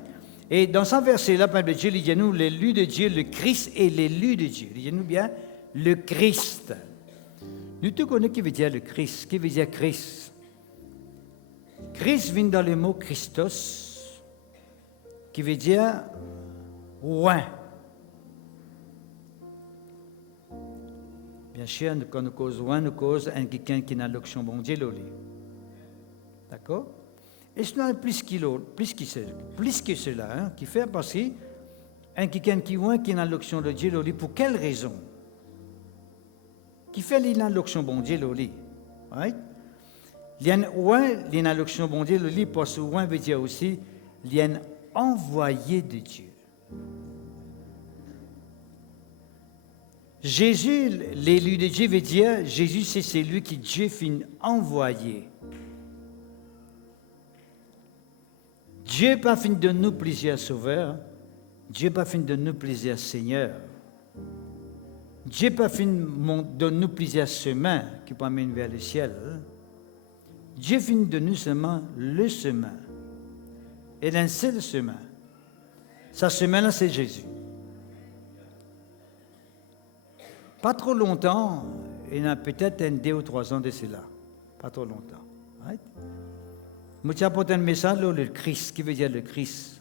Et dans ce verset-là, la Bible dit, il dit nous, l'élu de Dieu, le Christ est l'élu de Dieu. Il dit nous bien, le Christ. Nous tous connaissons qui veut dire le Christ. Qui veut dire Christ? Christ vient dans le mot Christos, qui veut dire oint. Bien sûr, quand nous causons oint, nous causons un quelqu'un qui n'a l'onction bon Dieu. D'accord? Et ce n'est plus que cela, hein, qui fait passer un quelqu'un qui oint, qui n'a l'onction de Dieu. Pour quelle raison? Qui fait l'inaloction bon Dieu le lit, right? L'inaloction bon Dieu le lit parce que ouin veut dire aussi l'ien envoyé de Dieu. Jésus, l'élu de Dieu veut dire Jésus c'est celui qui Dieu finit envoyé. Dieu pas fini de nous plusieurs sauveurs, Dieu pas fini de nous plusieurs seigneurs. Dieu pas fini de nous plusieurs chemins qui peuvent mener vers le ciel. Dieu finit de nous seulement le chemin. Et d'un seul chemin. Ce chemin-là, c'est Jésus. Pas trop longtemps, il y a peut-être 2 ou 3 ans de cela. Pas trop longtemps. Right? Moi, j'ai apporté un message, le Christ, qui veut dire le Christ.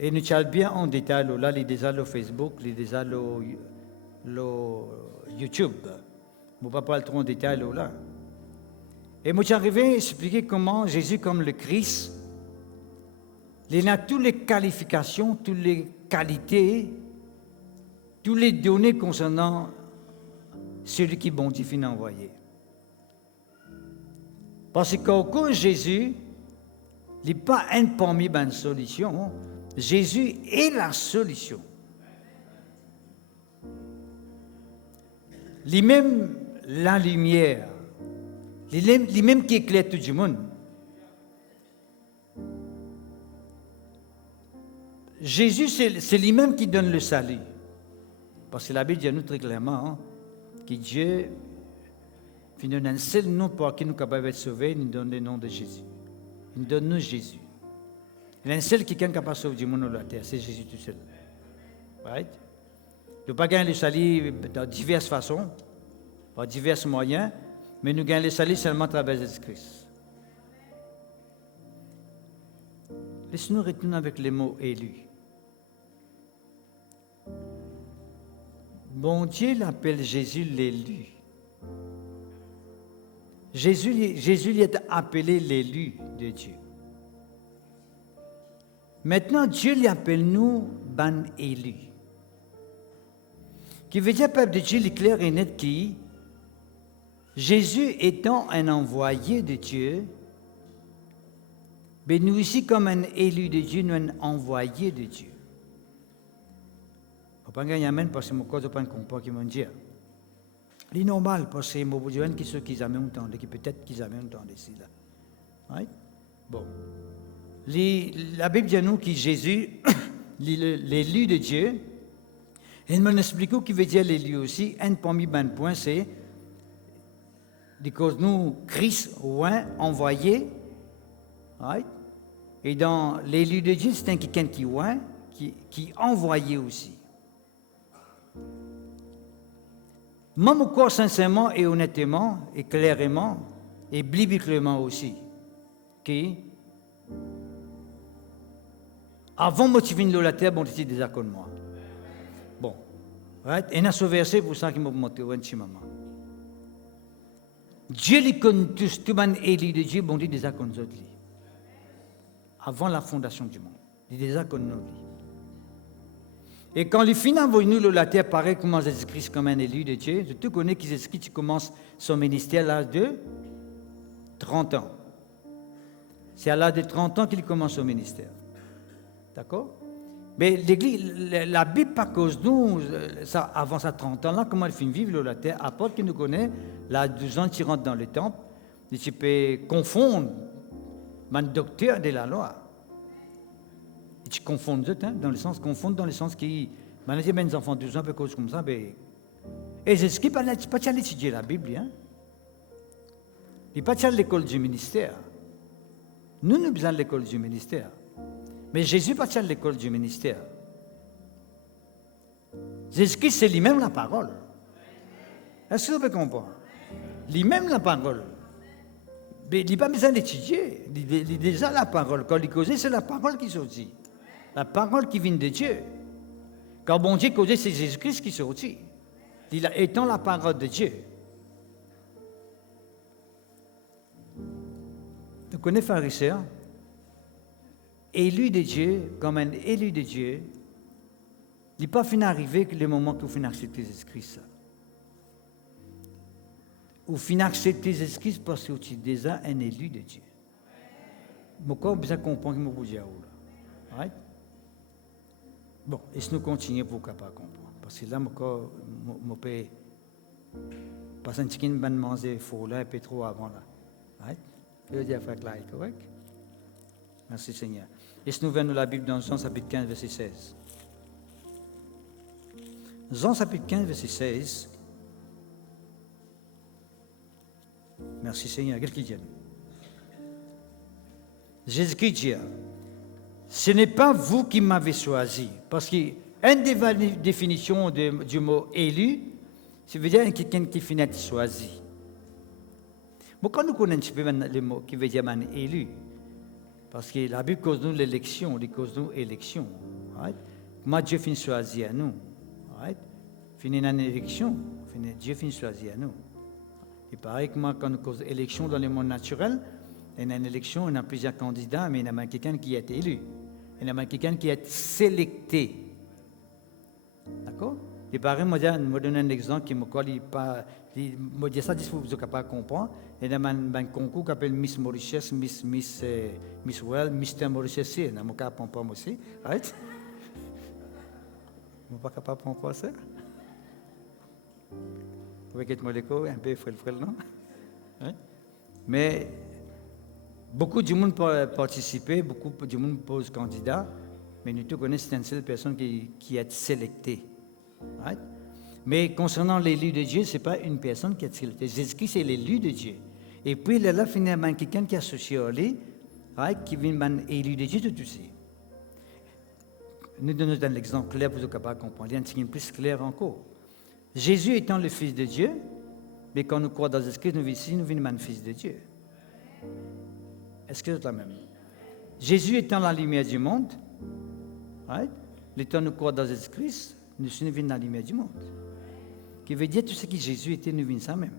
Et nous parlons bien en détail, là, les déjà le Facebook, les déjà le YouTube. Je ne vais pas parler trop en détail là. Et moi, j'arrivais à expliquer comment Jésus, comme le Christ, il a toutes les qualifications, toutes les qualités, toutes les données concernant celui qui bon Dieu finit envoyé. Parce qu'au cause Jésus, il n'est pas un parmi une solution. Jésus est la solution. Lui-même la lumière. Lui-même qui éclaire tout le monde. Jésus, c'est lui-même qui donne le salut. Parce que la Bible dit à nous très clairement que Dieu finit un seul nom pour qui nous sommes capables d'être sauvés, il nous donne le nom de Jésus. Il nous donne Jésus. Il y a un seul qui est capable de sauver du monde sur la terre, c'est Jésus tout seul. Right? Nous ne pouvons pas gagner le salut de diverses façons, par divers moyens, mais nous gagnons le salut seulement à travers Jésus-Christ. Laissez-nous retourner avec les mots élus. Bon Dieu l'appelle Jésus l'élu. Jésus lui est appelé l'élu de Dieu. Maintenant, Dieu lui appelle nous ban élu. Qui veut dire, peuple de Dieu, il est clair et net qui, Jésus étant un envoyé de Dieu, mais nous aussi, comme un élu de Dieu, nous un envoyé de Dieu. On ne peut pas gagner amen parce que mon corps ne pas comprendre ce qu'ils vont dire. C'est normal parce que mon besoin qui ceux qui jamais entendu, qui peut-être qu'ils jamais entendu ici là. Right? Bon. La Bible dit à nous que Jésus, l'élu de Dieu, et il m'a expliqué ce qui veut dire l'élu aussi. Un parmi les points, c'est que nous, Christ, oint, envoyé, right? Et dans l'élu de Dieu, c'est quelqu'un qui oint, qui envoyé aussi. Même encore sincèrement et honnêtement, et clairement, et bibliquement aussi, qui avant de venir de la terre, bon, tu es déjà comme moi. Bon. Right? Et dans ce verset, pour ça qu'il m'a montré un petit moment. Dieu les connaît tous, tout le monde est élu de Dieu, bon, il est déjà comme nous autres. Avant la fondation du monde. Il est déjà comme nous. Et quand les fins envoient nous de la terre, pareil comment Jésus-Christ comme un élu de Dieu, tu connais que Jésus-Christ commence son ministère à l'âge de 30 ans. C'est à l'âge de 30 ans qu'il commence son ministère. D'accord? Mais l'Église, la Bible, pas cause nous, ça, avant ça 30 ans, là, comment elle finit vivre la terre, à part qu'il nous connaît, là, 12 ans, tu rentres dans le temple, et tu peux confondre un docteur de la loi. Et tu confonds dans le sens, qui, maintenant, mes enfants de 12 ans, peu cause comme ça, mais. Et c'est qui pas étudier la Bible, hein? Il n'est pas à l'école du ministère. Nous besoin de l'école du ministère. Mais Jésus pas à l'école du ministère. Jésus-Christ, c'est lui-même la parole. Est-ce que vous pouvez comprendre? Lui-même la parole. Mais il n'a pas besoin d'étudier. Il est déjà la parole. Quand il cause, c'est la parole qui sortit. La parole qui vient de Dieu. Quand bon Dieu cause, c'est Jésus-Christ qui sortit. Il étant la parole de Dieu. Vous connaissez pharisien? Élu de Dieu, comme un élu de Dieu, il n'est pas fini d'arriver que le moment que vous finissez d'accepter Jésus-Christ. Vous finissez d'accepter Jésus-Christ parce que vous êtes déjà un élu de Dieu. Je vais besoin de comprendre ce que je veux dire. Right? Bon, et si nous continuons pour ne pas comprendre. Parce que là, je peux passer un petit peu de manger faux là, un peu trop avant là. Right? Je veux dire, faire clair, correct? Merci Seigneur. Et si nous venons la Bible dans Jean chapitre 15, verset 16. Jean chapitre 15, verset 16. Merci Seigneur. Qu'est-ce qu'il dit? Jésus-Christ dit, ce n'est pas vous qui m'avez choisi. Parce qu'une des définitions du mot élu, ça veut dire quelqu'un qui finit de choisi. Mais quand nous connaissons un peu le mot qui veut dire élu, parce que la Bible cause nous l'élection, elle cause nous élection. Right? Comment Dieu finit choisir à nous? Right? Finit une élection, Dieu finit choisir à nous. Et pareil que moi, quand nous cause élection dans le monde naturel, il y a une élection, il y a plusieurs candidats, mais il y a quelqu'un qui est élu. Il y a quelqu'un qui est sélecté. D'accord? Et pareil, moi, je me donne un exemple qui me colle pas. Je dis ça, vous êtes capable de comprendre. Il y a un concours qui s'appelle Miss Mauritius, Miss World, Mr. Mauritius. Je ne suis pas capable de comprendre aussi. Right? Je ne suis pas capable de comprendre ça. Vous voyez que je un peu frêle, non? Right? Mais beaucoup de monde participent, beaucoup de monde pose candidat, mais nous tous connaissons une seule personne qui est sélectée. Right? Mais concernant l'élu de Dieu, ce n'est pas une personne qui est sélectée. Jésus-Christ, c'est l'élu de Dieu. Et puis, il est là, finalement, quelqu'un qui est associé à lui, right? Qui vient élu de Dieu, tout aussi. Nous donnons un exemple clair pour que vous soyez capable de comprendre. Il y a un truc plus clair encore. Jésus étant le Fils de Dieu, mais quand nous croyons dans Jésus-Christ, nous venons un Fils de Dieu. Est-ce que c'est la même? Jésus étant la lumière du monde, right? L'étant nous croyons dans Jésus-Christ, nous sommes venus dans la lumière du monde. Qui veut dire tout ce que Jésus était, nous venons ça même.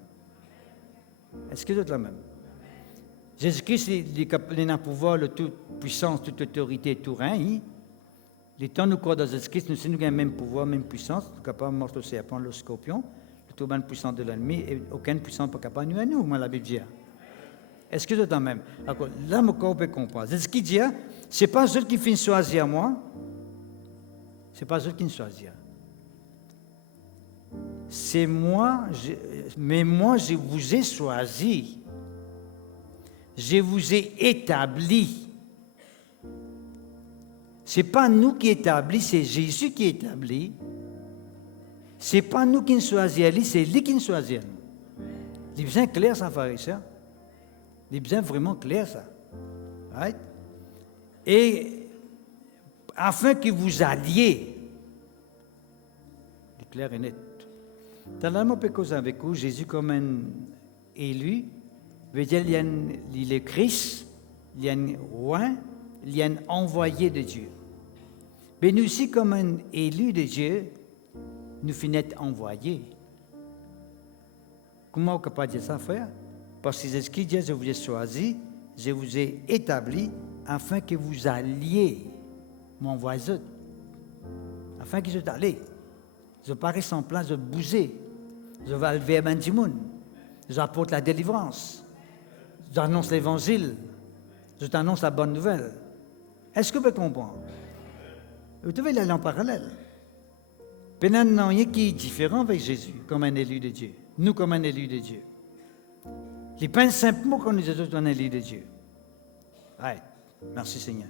Est-ce que c'est la même? Jésus-Christ, il a le pouvoir, la toute puissance, toute autorité, tout règne. L'étant nous croyons dans Jésus-Christ, nous avons le même pouvoir, même puissance, nous sommes capables de mordre le serpent, le scorpion, le tout bien puissant de l'ennemi, et aucune puissance n'est pas capable de nous à nous, moi la Bible dit. Est-ce que c'est la même? Alors, là, mon corps peut comprendre. C'est ce qu'il dit, ce n'est pas ceux qui finissent choisir moi, ce n'est pas ceux qui me choisissent. C'est moi, mais moi, je vous ai choisi. Je vous ai établi. Ce n'est pas nous qui établis, c'est Jésus qui établit. Ce n'est pas nous qui nous choisissons, c'est lui qui nous choisit. Il est bien clair, ça, pharisien. Il est bien vraiment clair, ça. Right? Et afin que vous alliez, c'est clair et net. Dans la même cause avec vous, Jésus comme un élu, veut dire il est Christ, il y a un roi, il y a un envoyé de Dieu. Mais nous aussi, comme un élu de Dieu, nous finissons envoyés. Comment on peut pas dire ça, frère? Parce que c'est ce qu'il dit, je vous ai choisi, je vous ai établi, afin que vous alliez m'envoyer. Afin que je t'allais. Je parais sans place, je bouger. Je vais lever un du monde. J'apporte la délivrance. J'annonce l'évangile. Je t'annonce la bonne nouvelle. Est-ce que vous pouvez comprendre? Vous devez aller en parallèle. Pénan non, il y a qui est différent avec Jésus, comme un élu de Dieu. Nous, comme un élu de Dieu. Il n'est pas simplement qu'on nous est un élu de Dieu. Ouais, merci Seigneur.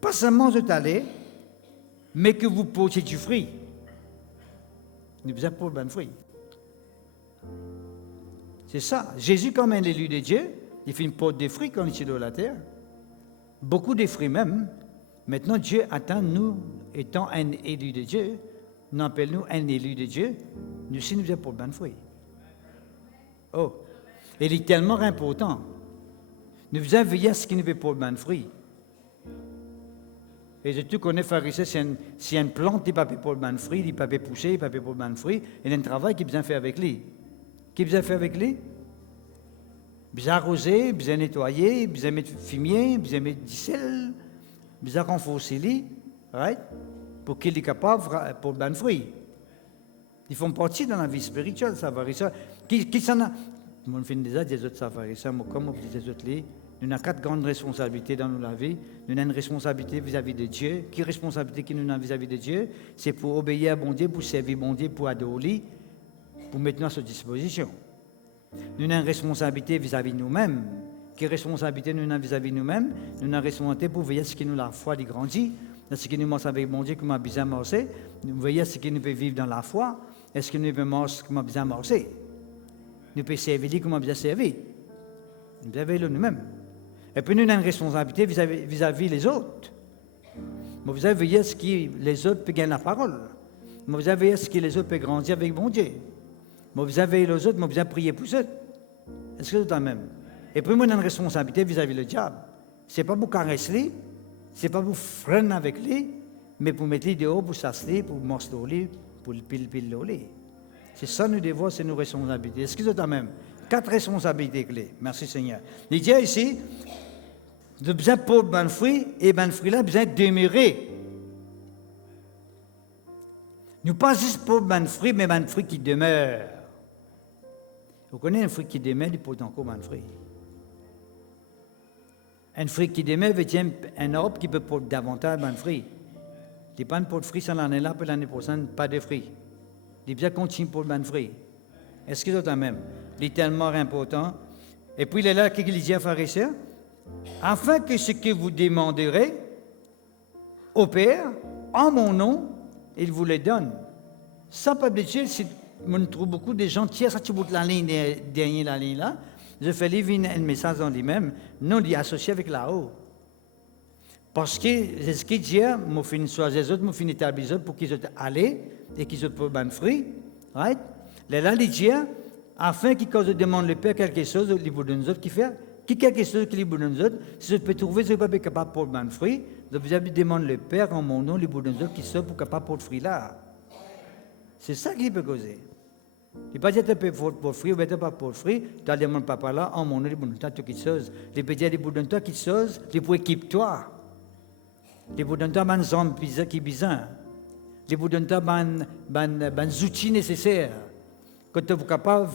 Pas seulement vous allez, mais que vous portiez du fruit. Nous besoin pour le bon fruit. C'est ça. Jésus, comme un élu de Dieu, il fait une porte de fruits quand il est sur la terre. Beaucoup de fruits même. Maintenant, Dieu attend nous, étant un élu de Dieu, nous appelons un élu de Dieu, nous aussi nous sommes pour le bon fruit. Oh, il est tellement important. Nous faisons veiller à ce qui nous fait pour le bon fruit. Et je tout connais pharisien, si une plante n'est pas pour le bon fruit, il n'est pas pousser, il n'est pas pour le bon fruit, il y a un travail qu'il a besoin de faire avec lui. Qui besoin de faire avec lui? Besoin arroser, besoin nettoyer, besoin mettre fumier, besoin mettre du sel, besoin renforcer lui, right? Pour qu'il soit capable pour le bon fruit. Ils font partie dans la vie spirituelle, ça varie ça. Qui s'en a? Moi, je fais déjà des autres savaries, ça, comme on dit des autres là. Nous avons 4 grandes responsabilités dans notre vie. Nous avons une responsabilité vis-à-vis de Dieu. Quelle responsabilité que nous avons vis-à-vis de Dieu? C'est pour obéir à bon Dieu, pour servir bon Dieu, pour adorer, pour mettre à sa disposition. Nous avons une responsabilité vis-à-vis de nous-mêmes. Quelle responsabilité nous avons vis-à-vis de nous-mêmes? Nous avons une responsabilité pour veiller à ce que nous la foi de grandit, à ce que nous marchons avec bon Dieu, comme a besoin de marcher. Nous veiller à ce que nous pouvons vivre dans la foi. Est-ce que nous pouvons marcher comme a besoin de marcher? Nous pouvons servir comme a besoin de servir. Nous devons veiller nous-mêmes. Et puis nous avons une responsabilité vis-à-vis des autres. Mais vous avez veillé à ce que les autres puissent gagner la parole. Mais vous avez veillé à ce que les autres puissent grandir avec bon Dieu. Mais vous avez veillé les autres, mais vous avez prié pour eux. Est-ce que c'est le même? Et puis moi, nous avons une responsabilité vis-à-vis du diable. Ce n'est pas pour caresser lui, ce n'est pas pour freiner avec lui, mais pour mettre lui dehors, pour s'asseoir, pour morceler, pour le pile. C'est ça nous devons, c'est nos responsabilités. Est-ce que c'est le même? 4 responsabilités clés. Merci Seigneur. Il dit ici, de besoin pour le bon fruit, et le bon fruit là, besoin de demeurer. Nous pas juste pour le bon fruit, mais le bon fruit qui demeure. Vous connaissez un fruit qui demeure, il peut encore bon fruit. Un fruit qui demeure veut dire un arbre qui peut porter davantage de bon fruit. Il n'y a pas de fruit sans l'année là, puis l'année prochaine, pas de fruits. Il bien continuer pour le bon fruit. Est-ce que c'est le même? Il est tellement important. Et puis il est là, qu'est-ce qu'il dit à pharisiens? Afin que ce que vous demanderez au Père, en mon nom, il vous le donne. Ça, pas obligé, on trouve beaucoup de gens, tiens, ça tu boutes la ligne derrière la ligne là, je fais livrer un message dans lui-même, non, il est associé avec là-haut. Parce que c'est ce qu'il dit, je fais une choix des autres, je fais une établir les autres pour qu'ils soient allés et qu'ils soient pour bon fruit. Right? Là, il dit, afin que quand je demande le Père quelque chose, il vous donne les autres qui fait. Qui quelque chose qu'il vous donne les autres, si je peux trouver, je ne suis pas capable pour le bon fruit, je vous demande le Père en mon nom, il vous donne les autres qui sont pour capable pour le fruit là. C'est ça qu'il peut causer. Il ne peut pas dire que tu peux pour le fruit ou pas pour le fruit, tu as demandé papa là, en mon nom, il vous donne quelque chose. Il peut dire, il vous donne quelque chose, il peut équiper toi. Il vous donne un zombie qui est bizarre. Il vous donne des outils nécessaires que tu es capable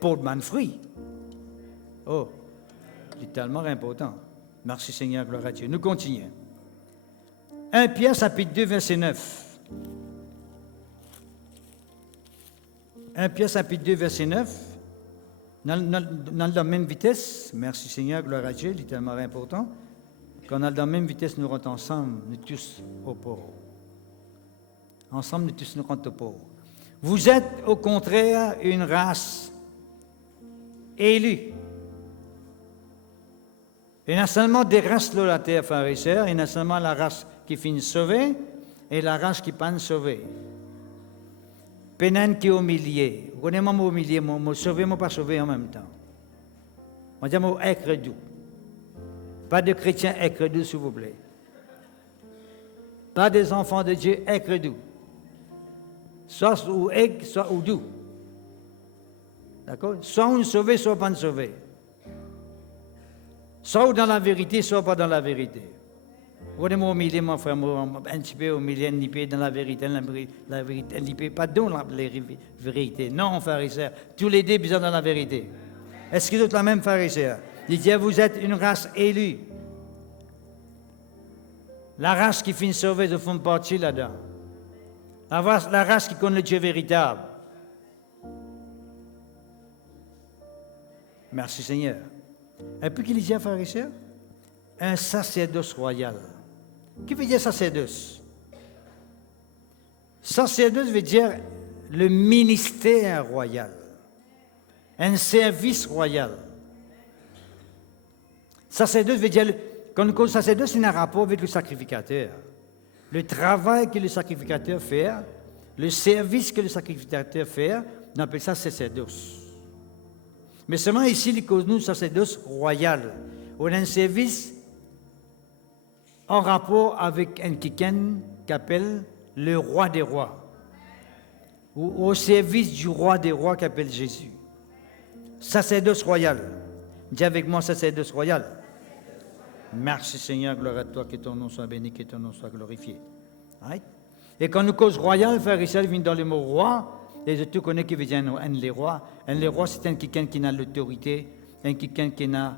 pour le bon fruit. Oh, c'est tellement important. Merci Seigneur, gloire à Dieu. Nous continuons. 1 Pierre, chapitre 2, verset 9. 1 Pierre, chapitre 2, verset 9. Dans la même vitesse, merci Seigneur, gloire à Dieu, c'est tellement important. Quand on a la même vitesse, nous rentrons ensemble, nous tous au pauvre. Ensemble, nous tous nous rentrons au pauvre. Vous êtes au contraire une race élue. Il y a seulement des races sur la terre, frères et sœurs. Il y a seulement la race qui finit sauvée et la race qui pas sauvée. Pénène qui est au milieu. Vous connaissez mon mot au milieu, mon sauvé, mon pas sauvé en même temps. On dit mon écredou. Pas de chrétiens écredou, s'il vous plaît. Pas des enfants de Dieu écredou. Soit ou aigle, soit ou doux. D'accord? Soit on est sauvé, soit pas sauvé. Soit dans la vérité, soit pas dans la vérité. Vous voyez, moi, au milieu, mon frère, un petit peu au milieu, un peu dans la vérité, la vérité, un peu pas dans la vérité. Non, frère et sœur, tous les deux besoin dans la vérité. Est-ce que vous êtes la même, frère et sœur? Il dit, vous êtes une race élue. La race qui finit sauvée, de font partie là-dedans. La race qui connaît le Dieu véritable. Merci Seigneur. Et puis qu'il dit, frère et sœur, un sacerdoce royal. Qui veut dire sacerdoce? Sacerdoce veut dire le ministère royal, un service royal. Sacerdoce veut dire Quand le sacerdoce, c'est un rapport avec le sacrificateur. Le travail que le sacrificateur fait, le service que le sacrificateur fait, on appelle ça sacerdoce. Mais seulement ici, il cause nous sacerdoce royal. On a un service en rapport avec un quelqu'un qu'appelle le roi des rois. Ou au service du roi des rois qu'appelle Jésus. Sacerdoce royal. Dis avec moi, sacerdoce royal. Merci Seigneur, gloire à toi, que ton nom soit béni, que ton nom soit glorifié. Right? Et quand nous cause royal, frère Richard vient dans le mot roi, et tu connais qui veut dire un les rois. Un les rois, c'est un quelqu'un qui a l'autorité, un quelqu'un qui a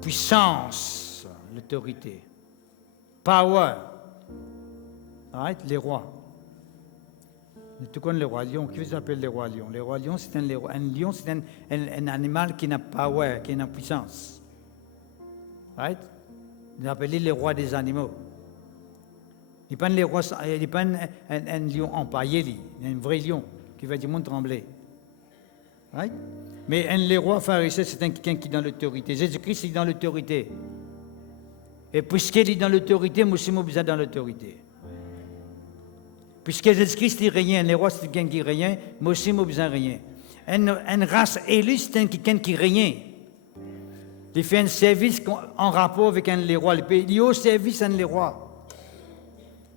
puissance, l'autorité. Power. Right? Les rois. Tu connais les rois lions. Qui vous appelle les rois lions? Les rois lions, c'est un lion, c'est un animal qui n'a pas power, qui n'a puissance. Right? Ils appellent les rois des animaux. Il n'est pas un lion empaillé, un vrai lion qui va du monde trembler. Right? Mais les rois pharisiens, c'est quelqu'un qui est dans l'autorité. Jésus-Christ est dans l'autorité. Et puisqu'il est dans l'autorité, moi aussi, moi, besoin dans l'autorité. Puisque Jésus-Christ est rien, les rois, c'est quelqu'un qui rien, moi aussi, moi, besoin rien. Une race élue, c'est quelqu'un qui rien. Il fait un service en rapport avec les rois. Il est au service des rois.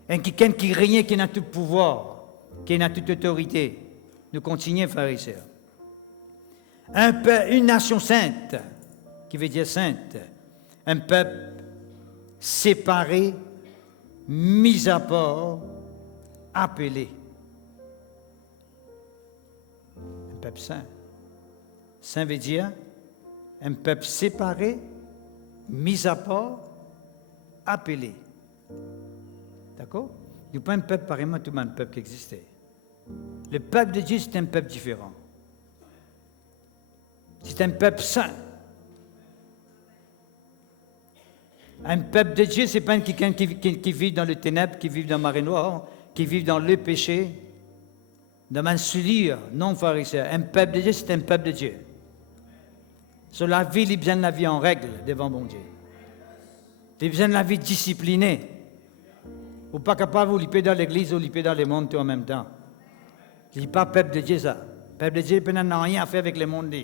Quelqu'un qui rien, qui a tout pouvoir, qui a toute autorité. Nous continuons, frères et sœurs. Une nation sainte, qui veut dire sainte. Un peuple séparé, mis à part, appelé. Un peuple saint. Saint veut dire un peuple séparé, mis à part, appelé. D'accord? Il n'y a pas un peuple pareillement tout le même peuple qui existait. Le peuple de Dieu, c'est un peuple différent. C'est un peuple saint. Un peuple de Dieu, ce n'est pas quelqu'un qui vit dans le ténèbre, qui vit dans la marée noire, qui vit dans le péché, dans la souillure. Non, pharisien. Un peuple de Dieu, c'est un peuple de Dieu. Sur la vie, il a besoin de la vie en règle devant mon Dieu. Il a besoin de la vie disciplinée. Ou pas capable de liper dans l'église ou liper dans le monde tout en même temps. Il n'est pas peuple de Dieu, ça. Peuple de Dieu n'a rien à faire avec le monde.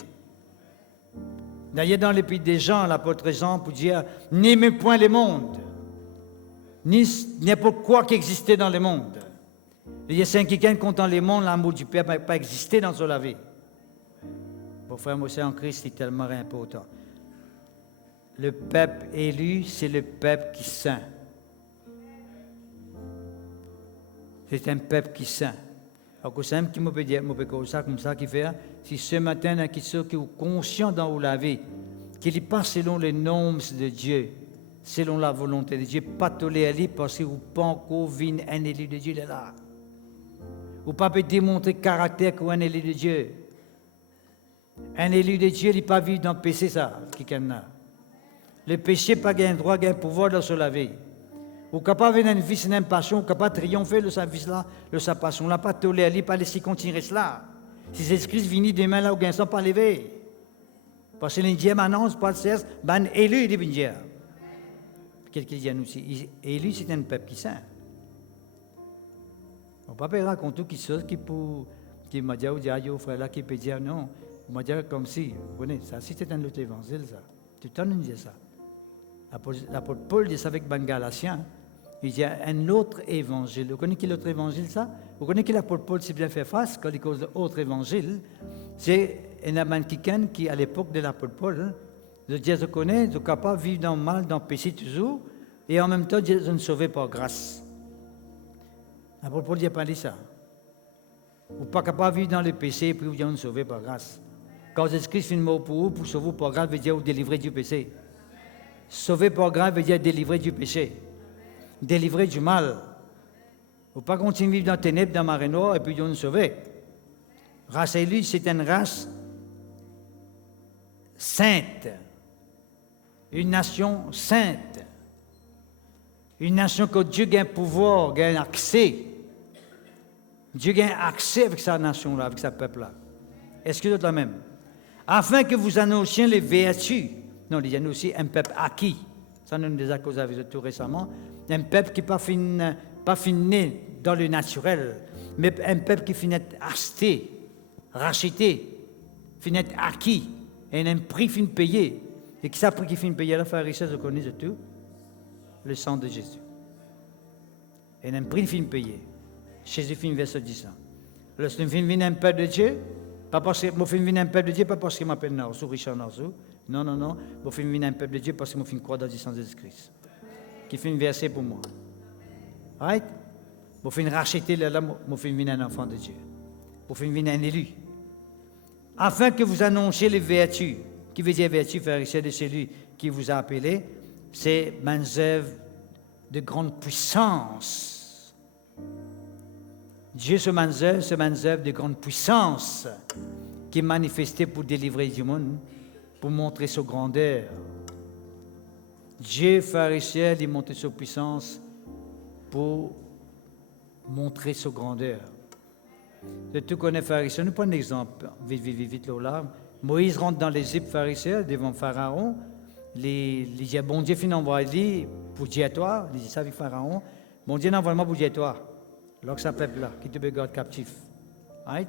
D'ailleurs, dans les pays des gens, l'apôtre Jean pour dire n'aimez point le monde, ni n'importe quoi qui existait dans le monde. Il y a quelqu'un contre le monde, l'amour du Père n'a pas existé dans sa vie. Pour frère Moussa en Christ, c'est tellement important. Le peuple élu, c'est le peuple qui est saint. C'est un peuple qui est saint. Alors, c'est un qui me peut dire, ça comme ça, qui fait, si ce matin, il y a qui est conscient dans où la vie, qu'il n'est pas selon les normes de Dieu, selon la volonté de Dieu, pas toléré parce que vous pas encore vu un élu de Dieu là. Vous pas peut démontrer caractère qu'un élu de Dieu. Un élu de Dieu, il n'est pas vivre dans le péché, ça, qui a. Le péché n'a pas un droit, un pouvoir dans la vie. Ou capable d'une vie sans passion, ou capable de triompher de sa vie là, de sa passion, on n'a pas toléré, pas laisser continuer cela. Si Jésus-Christ vient demain là, ou gain pas lever. Parce que l'Indien annonce, pas de cesse, ben élu il est bien. Qu'est-ce qu'il dit à nous aussi? Élu, c'est un peuple qui saint. On ne peut pas raconter quelque chose qui m'a dit, au frère là, qui peut dire non. On m'a dit comme si, vous connaissez, ça, si c'est un autre évangile, ça. Tout le temps, on dit ça. L'apôtre Paul dit ça avec les Galatiens. Il dit un autre évangile. Vous connaissez qui l'autre évangile, ça? Vous connaissez qui l'apôtre Paul s'est bien fait face quand il cause l'autre évangile? C'est un américain qui, à l'époque de l'apôtre Paul, le Dieu se connaît, est capable de vivre dans le mal, dans le péché toujours, et en même temps, Dieu nous sauve par grâce. L'apôtre Paul n'a pas dit ça. Vous n'êtes pas capable de vivre dans le péché, et puis vous nous sauver par grâce. Quand Jésus-Christ fait une mort pour vous, pour sauver par grâce, veut dire vous délivrer du péché. Sauver par grâce veut dire délivrer du péché. Délivrer du mal. Vous ne pas continuer à vivre dans les ténèbres, dans la marée noire, et puis Dieu nous sauver. Race élue, c'est une race sainte. Une nation sainte. Une nation que Dieu a un pouvoir, a un accès. Dieu a un accès avec sa nation-là, avec sa peuple-là. Est-ce que c'est la même? Afin que vous annonciez les vertus. Non, il y a aussi un peuple acquis. Ça nous a causé avec tout récemment. Un peuple qui n'est pas fini dans le naturel, mais un peuple qui finit acheté, racheté, finit acquis, et un prix fin payé. Et qui ça prix qui fin payé, la pharisée, je connais de tout, le sang de Jésus. Et un prix fin payé. Jésus fin verset 10 ans. Lorsque je viens un peuple de Dieu, pas parce que je viens un peuple de Dieu, pas parce que je m'appelle Narsou, Richard Narsou. Non, non, non. Je viens un peuple de Dieu parce que je viens croire dans le sang de Jésus-Christ. Qui fait une versée pour moi. Right? Je viens racheter là, je viens un enfant de Dieu. Je viens un élu. Afin que vous annonciez les vertus. Qui veut dire vertu, frère, c'est de celui qui vous a appelé. C'est mes œuvres de grande puissance. Dieu, c'est mes œuvres de grande puissance qui est manifesté pour délivrer du monde, pour montrer sa grandeur. Dieu, pharisien, il montre sa puissance pour montrer sa grandeur. Tu connais pharisien, nous prenons un exemple, vite, là. Moïse rentre dans l'Égypte pharisien devant Pharaon. Il dit, bon Dieu, fin envoie-lui pour dire à toi. Il dit ça avec Pharaon. Bon Dieu, envoie-moi pour dire à toi. Alors ça peuple là, qui te garde captif. Right?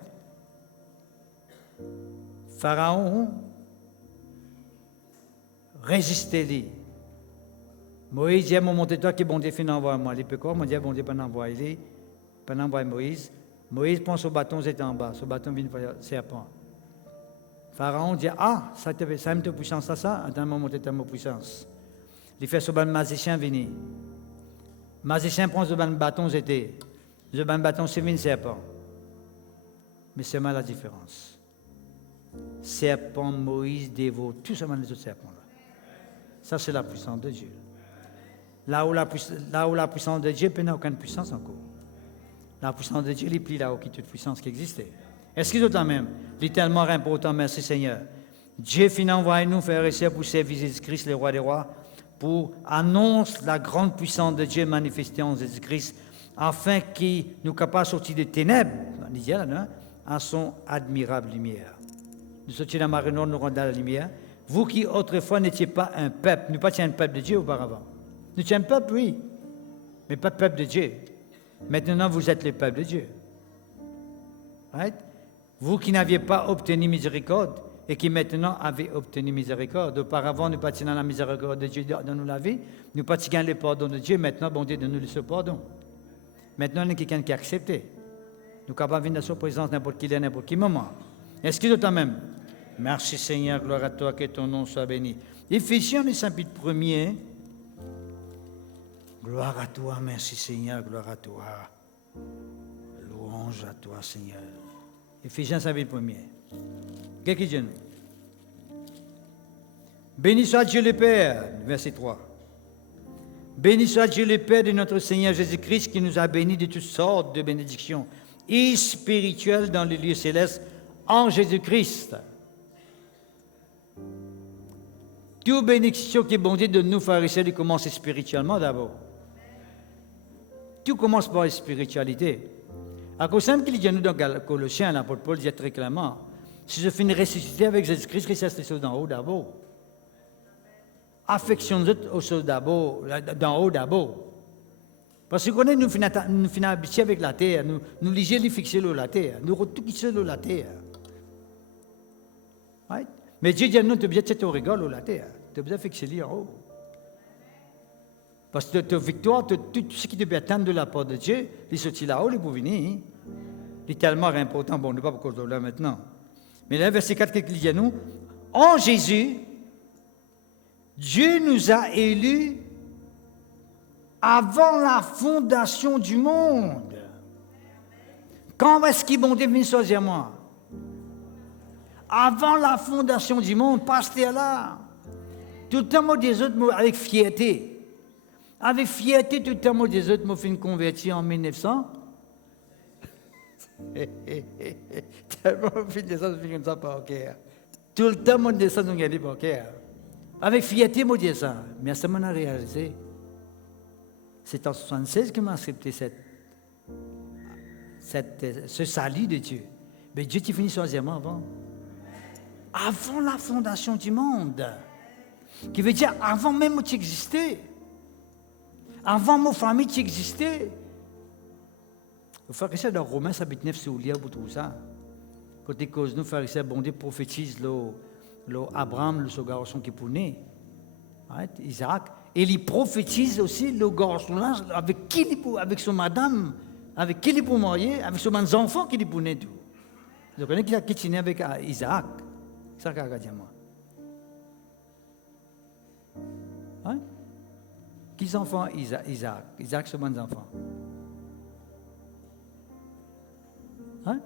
Pharaon résistait-lui. Moïse dit, mon toi qui bon Dieu fin envoie-moi. Il peut quoi? Mon Dieu, bon Dieu, pas envoyer Moïse. Moïse prend son bâton, c'était en bas. Son bâton vient faire serpent. Pharaon dit, ah, ça me te puissance à ça, attends, monter ta puissance. Il fait ce ban magicien venir. Magicien prend ce ban bâton, c'était. Ce ban bâton, c'est un serpent. Mais c'est mal la différence. Serpent, Moïse, dévore, tout ça, les autres serpents-là. Ça, c'est la puissance de Dieu. Là où la puissance de Dieu n'a aucune puissance encore. La puissance de Dieu, il plie là-haut qui toute puissance qui existait. Est-ce qu'il est autant même? Il est tellement important, merci Seigneur. Dieu finit envoyer nous faire essayer pour servir Jésus-Christ, le roi des rois, pour annoncer la grande puissance de Dieu manifestée en Jésus-Christ, afin qu'il nous capable de sortir des ténèbres, on dit là, non? À son admirable lumière. Nous sortir dans la nous rendons la lumière. Vous qui autrefois n'étiez pas un peuple, nous pas un peuple de Dieu auparavant. Nous étions un peuple, oui, mais pas peuple de Dieu. Maintenant, vous êtes le peuple de Dieu. Right? Vous qui n'aviez pas obtenu miséricorde et qui maintenant avez obtenu miséricorde. Auparavant, nous partions dans la miséricorde de Dieu dans nos vies. Nous partions dans le pardon de Dieu. Maintenant, bon Dieu, donne-nous ce pardon. Maintenant, on est quelqu'un qui a accepté. Nous sommes capables de venir dans sa présence n'importe qui, n'importe quel moment. Est-ce qu'il est toi même? Merci Seigneur, gloire à toi, que ton nom soit béni. Éphésiens, le chapitre 1er. Gloire à toi, merci Seigneur, gloire à toi. Louange à toi, Seigneur. Éphésiens, chapitre 1er. Qu'est-ce qu'il dit? Béni soit Dieu le Père, verset 3. Béni soit Dieu le Père de notre Seigneur Jésus-Christ qui nous a bénis de toutes sortes de bénédictions et spirituelles dans les lieux célestes en Jésus-Christ. Toute bénédiction qui est bon Dieu de nous pharisiens, il commence spirituellement d'abord. Tout commence par la spiritualité. À cause de ce qu'il dit nous dans Colossiens, l'apôtre Paul dit très clairement, si je finis ressuscité avec Jésus-Christ, Christ les choses d'en haut d'abord. Affectionne-vous aux choses d'abord, d'en haut d'abord. Parce que nous finissons habitués avec la terre, nous lisons les fixer la terre, nous retrouvons la terre. Right? Mais Dieu dit, non, tu as besoin de cette rigole la terre, tu as besoin de fixer en haut. Parce que ta victoire, tout ce qui devait attendre de la part de Dieu, il sortit là-haut, il peut venir. Il est tellement important, bon, on ne va pas encore là maintenant. Mais là, verset 4, qu'est-ce qu'il dit à nous? En Jésus, Dieu nous a élus avant la fondation du monde. Quand est-ce qu'il bon Dieu venu choisir moi? Avant la fondation du monde, pasteur là. Tout le temps, des autres, avec fierté. Avec fierté, tout le temps, des autres, m'ont fait une convertie en 1900. Tellement, fait des autres, comme ça, par cœur. Tout le temps, mon descend, nous gardons par cœur. Avec fierté, moi, dis ça. Mais ça m'a réalisé. C'est en 1976 que m'a accepté ce salut de Dieu. Mais Dieu, tu finis choisir avant. Avant la fondation du monde. Qui veut dire, avant même tu existais, avant mon famille tu existais. Vous faites ça dans Romains, chapitre 9, c'est où il y a tout ça. Quand les causes nous font ça, bon Dieu prophétise Abraham, le garçon qui est né, Isaac, et il prophétise aussi le garçon là, avec qui avec son madame, avec qui il est marier, avec son enfant qui est pour naître. Vous connaissez qui est né avec Isaac. C'est ça que je dis moi. Hein? Qui enfants Isaac? Isaac, c'est mon enfant. Hein?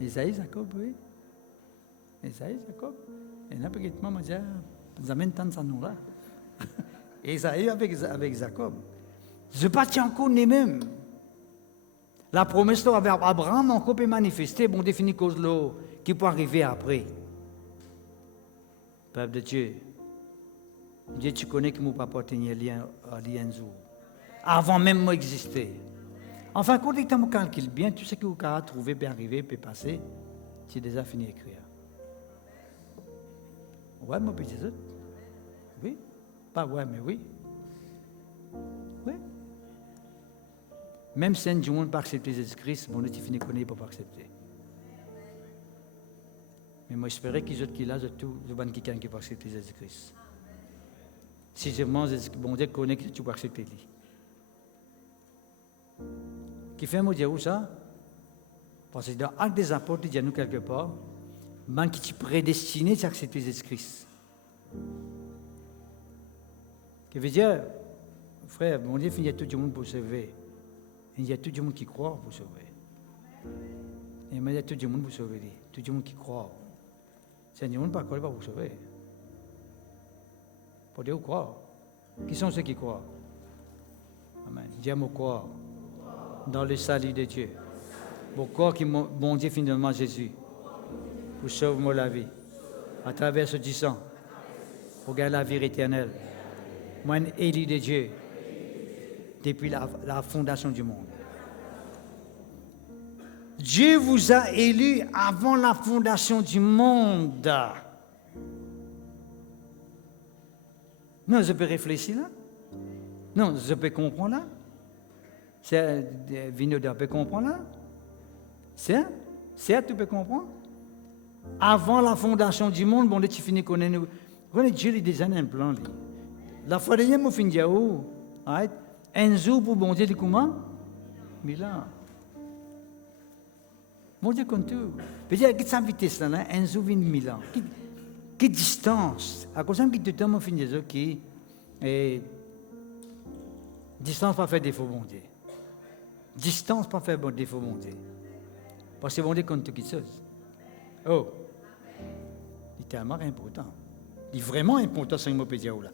Isaïe, Jacob, oui. Isaïe, Jacob. Et là, peut-être maman dit, vous amènez tant de nom là. Isaïe avec Jacob. Je ne pas encore né même. La promesse là avec Abraham encore peut manifester, bon définit cause là qui peut arriver après. Peuple de Dieu. Dieu, tu connais que mon papa tenait lien jour. Avant même moi exister. Enfin, quand tu me calcules bien, tout ce que vous avez trouvé, peut arriver, peut passer, tu as déjà fini d'écrire. Ouais, mon petit autre. Oui. Pas ouais, mais oui. Oui. Même si un monde pas accepter Jésus-Christ, bon, tu finis de connaître pour pas accepter. Mais moi, j'espérais qu'ils ont là, tout, je vois quelqu'un qui peut accepter Jésus-Christ. Si je mange, bon Dieu connaît que tu peux accepter lui. Qui fait un mot dire où ça? Parce que dans Actes des Apôtres, il y a nous quelque part, man qui est prédestiné à accepter Jésus-Christ. Qui veut dire, frère, mon Dieu, il y a tout le monde pour sauver. Il y a tout le monde qui croit pour sauver. Et il y a tout le monde pour sauver. Tout le monde qui croit. C'est le monde qui ne croit pas pour sauver. Pour dire croire. Qui sont ceux qui croient? Amen. Dieu me croit dans le salut de Dieu. Pour croire que mon Dieu finalement Jésus pour sauver la vie à travers ce sang pour gagner la vie éternelle. Moi, un élu de Dieu depuis la fondation du monde. Dieu vous a élu avant la fondation du monde. Non, je peux réfléchir là. Non, je peux comprendre là. C'est Vinodar peut comprendre là. C'est tu peux comprendre. Avant la fondation du monde, bon, tu finis connaître nous. Connaît Dieu il déjà un plan là. La fois dernière moi fin où un jour pour bon Dieu comment 1000 ans. Mon Dieu compte tout. Peut-être que ça vitesse là, un jour 1000 ans. Quelle distance? À cause de temps moi fin qui distance pas fait défaut bon Dieu. Distance pas fait défaut bon Dieu. Parce que bon Dieu compte toute chose. Oh. C'est tellement important. C'est vraiment important ce que je peux dire là.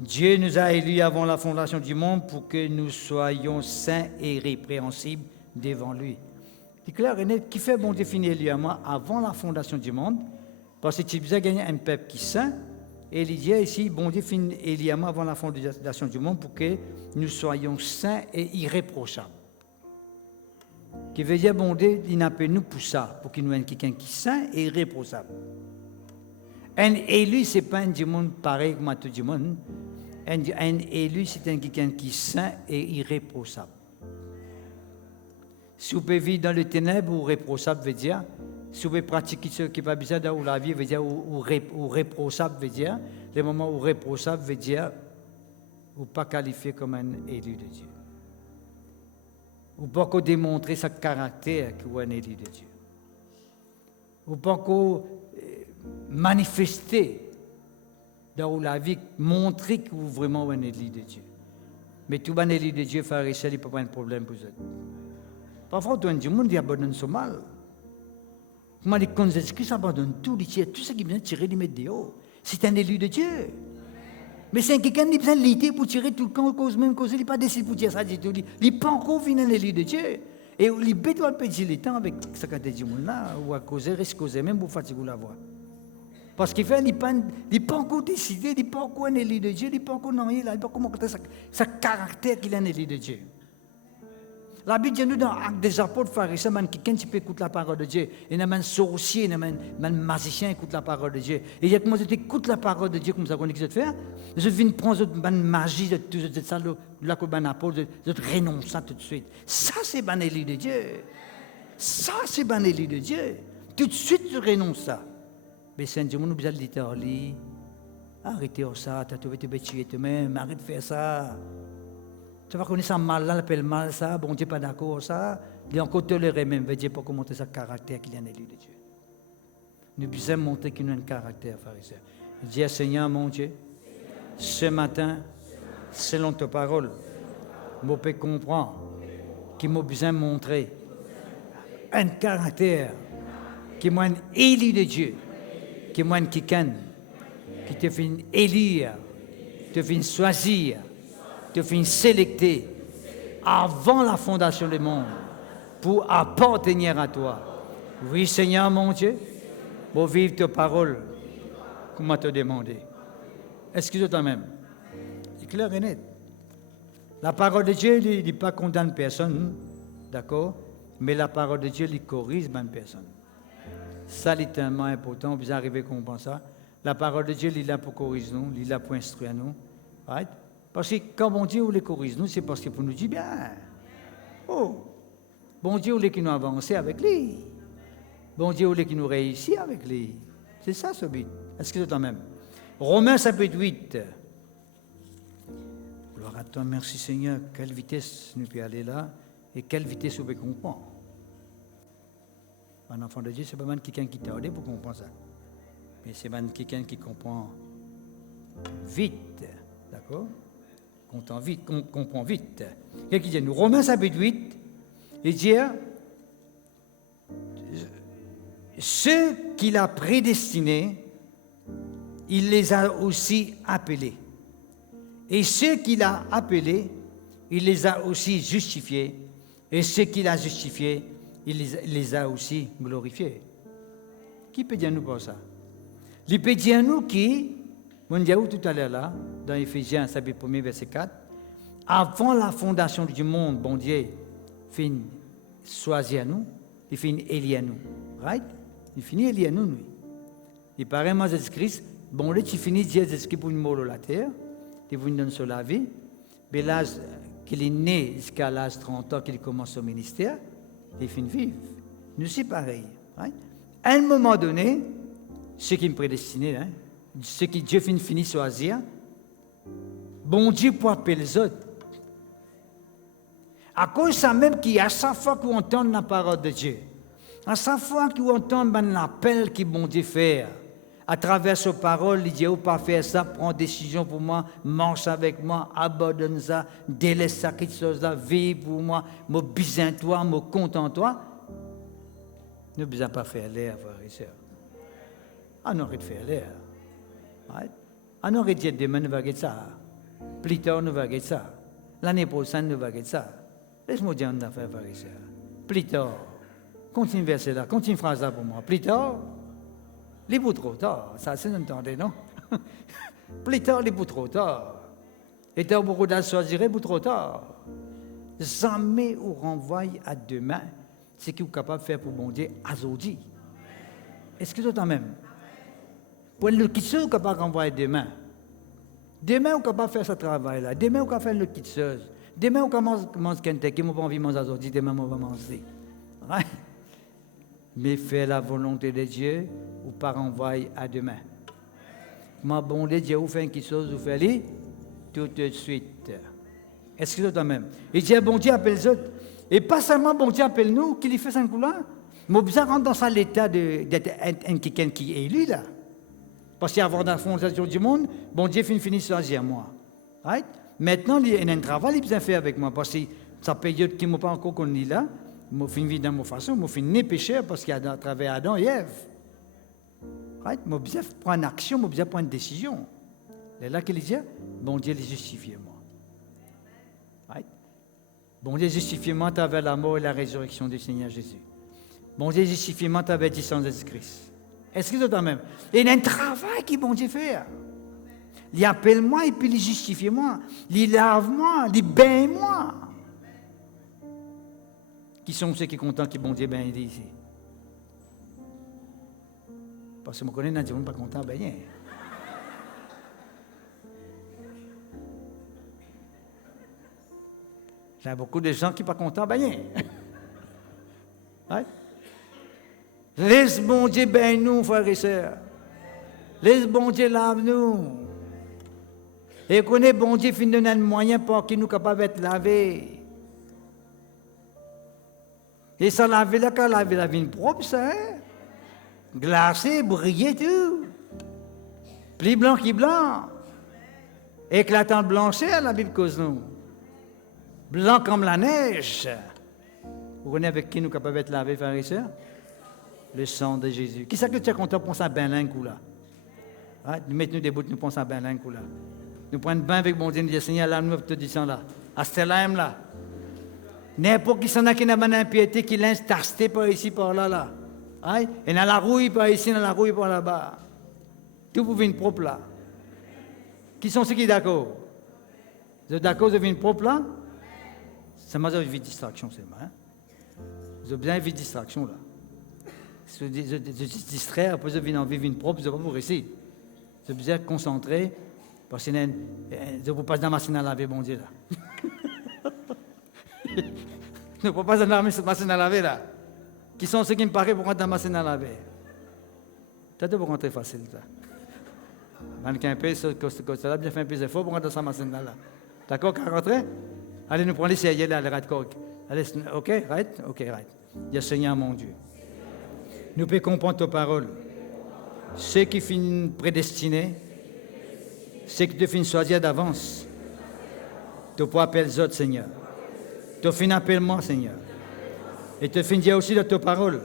Dieu nous a élus avant la fondation du monde pour que nous soyons saints et répréhensibles devant lui. C'est clair et net qui fait bon définir élu à moi avant la fondation du monde, parce que tu as gagné un peuple qui est saint, et il dit ici, bon définir élu à moi avant la fondation du monde pour que nous soyons saints et irréprochables. Qui veut dire, bon Dieu, il appelle nous pour ça, pour qu'il nous ait quelqu'un qui est saint et irréprochable. Un élu, ce n'est pas un du monde pareil comme tout le monde. Un élu, c'est quelqu'un qui est saint et irréprochable. Si vous pouvez vivre dans le ténèbre, ou réprochable veut dire, si vous pouvez pratiquer ce qui n'est pas bizarre dans la vie, veut dire, ou réprochable veut dire, les moments où réprochable veut dire, ou pas qualifié comme un élu de Dieu. Ou pas qu'on démontrer sa caractère que vous êtes un élu de Dieu. Ou pas qu'on manifester dans la vie, montrer que vous êtes vraiment un élu de Dieu. Mais tout un élu de Dieu, frère et sœurs, il ne peut pas avoir un problème pour vous. Parfois, tout le monde abandonne son mal. Comment les Jésus-Christ abandonnent tout, tout ce qui vient tirer, les mettre dehors. C'est un élu de Dieu. Mais c'est quelqu'un qui a besoin de lutter pour tirer tout le camp, cause même cause, il n'est pas décidé pour tirer ça du tout. Il n'est pas encore fini un élu de Dieu. Et il bête doit perdre le temps avec ce qu'il a dit là, ou à causer, risque causer, même pour fatiguer la voix. Parce qu'il fait, il n'est pas encore décidé, il n'est pas encore un élu de Dieu, il n'est pas encore non, il n'a pas encore montré sa caractère qu'il est un élu de Dieu. La Bible dit nous dans Actes des Apôtres, frères et sœurs, quelqu'un qui peut écouter la parole de Dieu. Il y a un sorcier, il y a un magicien qui écoute la parole de Dieu. Et il y a comment tu écoutes la parole de Dieu, comme ça qu'on dit que je te fais. Je viens prendre une magie, de ça, là que ben apôtre, je te renonce ça tout de suite. Ça, c'est ben élu de Dieu. Ça, c'est ben élu de Dieu. Tout de suite, je renonce ça. Mais Saint-Dieu, nous besoin de dire, arrêtez ça, tu as tué tuer toi-même, arrête de faire ça. Tu vas connaître ça mal, là, l'appelle mal ça, bon Dieu pas d'accord ça, il est encore toléré même, veut dire pour montrer ce caractère qu'il y a en élu de Dieu. Nous besoin montrer qu'il a un caractère, frère et sœur. Dis Seigneur mon Dieu, ce matin, selon ta parole, je peux comprendre qu'il m'a besoin de montrer un caractère qui m'a élu de Dieu, qui m'a quelqu'un qui te fait élire, te fait choisir, te fait sélecter avant la fondation du monde pour appartenir à toi. Oui, Seigneur mon Dieu, pour vivre ta parole, comme tu as demandé. Excuse-toi toi-même. C'est clair et net. La parole de Dieu, il ne pas condamne personne, d'accord? Mais la parole de Dieu, il corrige même personne. Ça, c'est tellement important, vous arrivez à comprendre ça. La parole de Dieu, il est là pour corriger nous, il est là pour instruire nous. Right? Parce que quand bon Dieu les corrige nous, c'est parce qu'il faut nous dire bien. Oh, bon Dieu voulait qu'il nous avance avec lui. Bon Dieu voulait qu'il nous réussisse avec lui. C'est ça ce but. Est-ce que c'est toi-même? Romains chapitre 8. Gloire à toi, merci Seigneur. Quelle vitesse nous peut aller là et quelle vitesse nous peut comprendre. Un enfant de Dieu, c'est pas mal quelqu'un qui t'a aidé pour comprendre ça. Mais c'est même quelqu'un qui comprend vite. D'accord? Comprend vite. Qu'est-ce qu'il dit? Nous, Romains chapitre 8, il dit ceux qu'il a prédestinés, il les a aussi appelés. Et ceux qu'il a appelés, il les a aussi justifiés. Et ceux qu'il a justifiés, il les a aussi glorifiés. Qui peut dire nous pour ça? Il peut dire nous qui, on dit tout à l'heure là, dans Éphésiens, chapitre 1, verset 4, avant la fondation du monde, bon Dieu, fin choisir nous, il fin élire nous. Right? Il finit élire nous. Il paraît, moi, Jésus-Christ, bon Dieu, tu finis Jésus-Christ pour une mort de la terre, tu vous donnes sur la vie, mais l'âge qu'il est né jusqu'à l'âge 30 ans qu'il commence son ministère, il finit vivre. Nous, c'est pareil. Right? À un moment donné, ce qui me prédestiné, hein, ce que Dieu finit choisir, bon Dieu pour appeler les autres. À cause de ça même qu'à chaque fois qu'on entend la parole de Dieu, à chaque fois qu'on entend l'appel que bon Dieu fait, à travers sa parole, il dit, oh, pas faire ça, prends décision pour moi, marche avec moi, abandonne ça, délaisse ça, quelque chose là, vis pour moi, me besoin toi, me content toi. Nous ne besoin pas faire l'air, frères et sœurs. On aurait de faire l'air. On aurait dit demain, nous allons faire ça. Plus tard, nous allons faire ça. L'année prochaine, nous allons faire ça. Laisse-moi dire une affaire, frères et sœurs. Plus tard, continue verset là, continue phrase là pour moi. Plus tard, les bouts trop tard. Ça, c'est entendez, non? Plus tard, les bouts trop tard. Et t'as beaucoup d'âge choisir, les bouts trop tard. Jamais on renvoie à demain ce qu'il est capable de faire pour bon Dieu aujourd'hui. Est-ce que toi même? Pour le kitseuse, on est capable de renvoyer demain. Demain, on est capable de faire ce travail-là. Demain, on est capable de faire le kitseuse. Demain, on commence Kentucky, on pas envie de manger aujourd'hui. Demain, on va manger. Ouais. Mais faire la volonté de Dieu, ou pas renvoyer à demain. Ma bon Dieu, vous faites quelque chose, vous faites tout de suite. Est-ce que toi-même? Et Dieu, bon Dieu appelle les autres. Et pas seulement bon Dieu appelle nous, qu'il fait ça coup-là. Mais on besoin rentrer dans ça l'état d'être quelqu'un qui est élu là. Parce qu'avant la fondation du monde, bon Dieu finit choisir moi. Right? Maintenant, il y a un travail qu'il a fait avec moi. Parce que sa période qui ne m'a pas encore connu là, je finis vivre dans ma façon, je finis péché parce qu'il y a à travers Adam et Ève. Right? Je besoin prendre action, je besoin prendre décision. Et là qu'il dit, bon Dieu les justifie moi. Right? Bon Dieu justifie moi à travers la mort et la résurrection du Seigneur Jésus. Bon Dieu justifie moi à travers le sang de Jésus-Christ. Est-ce que c'est toi-même? Il y a un travail qui bon Dieu fait. Il appelle moi et puis il justifie moi. Il lave moi, il baigne moi. Qui sont ceux qui sont contents, qui bon Dieu ben dit ici? Parce que je connais des gens qui ne sont pas contents, ben rien. Il y a beaucoup de gens qui ne sont pas contents, ben rien. Ouais. Laisse bon Dieu ben nous, frères et sœurs. Laisse bon Dieu lave nous. Et connaît bon Dieu fin donner un moyen pour qu'il nous capable d'être lavé. Et ça laver là, quand laver la vie propre, ça, hein? Glacé, briller tout. Plus blanc qui blanc. Éclatant de blancheur, la Bible cause nous. Blanc comme la neige. Vous connaissez avec qui nous sommes capables d'être lavés, frères et sœurs? Le sang de Jésus. Qui c'est que tu es content pour ça, ben lingue là? Right? Nous mettons des bouts, nous pensons à ben lingue là. Nous prenons bain avec bon Dieu, nous disons, Seigneur, lave-nous tout du sang là. À ce là. N'importe qui s'en a qui n'a pas d'impiété, qui l'a tasté par ici, par là, là. Right? Et dans la rouille par ici, dans la rouille par là-bas. Tout pour venir propre là. Qui sont ceux qui sont d'accord? Vous êtes d'accord de venir propre là? Ça m'a donné une distraction, c'est moi. Hein? Vous avez bien une distraction là. Si vous êtes distrait, après vous avez envie de vivre propre, vous n'allez pas vous réussir. Vous êtes bien concentré, parce que vous ne pas dans la machine à laver, bon Dieu là. Ne peux pas dans la machine à laver là. Qui sont ceux qui me paraissent pour rentrer dans la machine à laver? Peut-être pour rentrer facile ça. Mannequin peu, ce là, bien fait un peu d'effort pour rentrer dans sa machine là. D'accord, qu'à rentrer? Allez, nous prenons les sérieux là, les right correct. Allez, ok, right? Ok, right. Dis Seigneur mon Dieu. Nous pouvons comprendre ta parole. Ceux qui finissent prédestinés, ceux qui te finissent choisir d'avance, tu peux appeler les autres, Seigneur. Tu finis appeler moi, Seigneur. Et tu finis dire aussi de ta parole.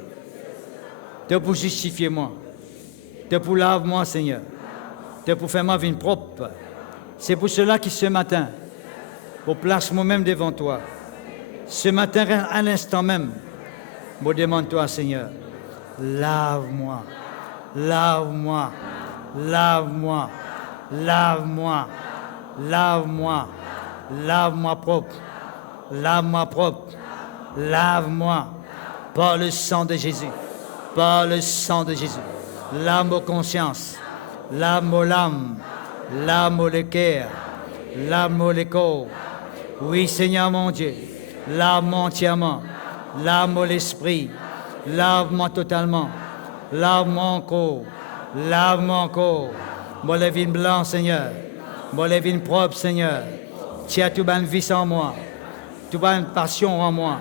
Tu peux justifier moi. Tu peux laver moi, Seigneur. Tu peux faire ma vie propre. C'est pour cela que ce matin, je place moi-même devant toi. Ce matin, à l'instant même, je demande toi, Seigneur, lave-moi, lave-moi, lave-moi, lave-moi, lave-moi, lave-moi propre, lave-moi propre, lave-moi par le sang de Jésus, par le sang de Jésus. Lave aux consciences, lave aux l'âme, lave le cœur, lave le corps. Oui, Seigneur mon Dieu, lave-moi entièrement, lave l'esprit, lave-moi totalement, lave-moi encore, lave-moi encore. Moi, les vignes blancs, Seigneur, moi, les vignes propres, Seigneur. Tu as tout bonne vie en moi, tout bonne passion en moi.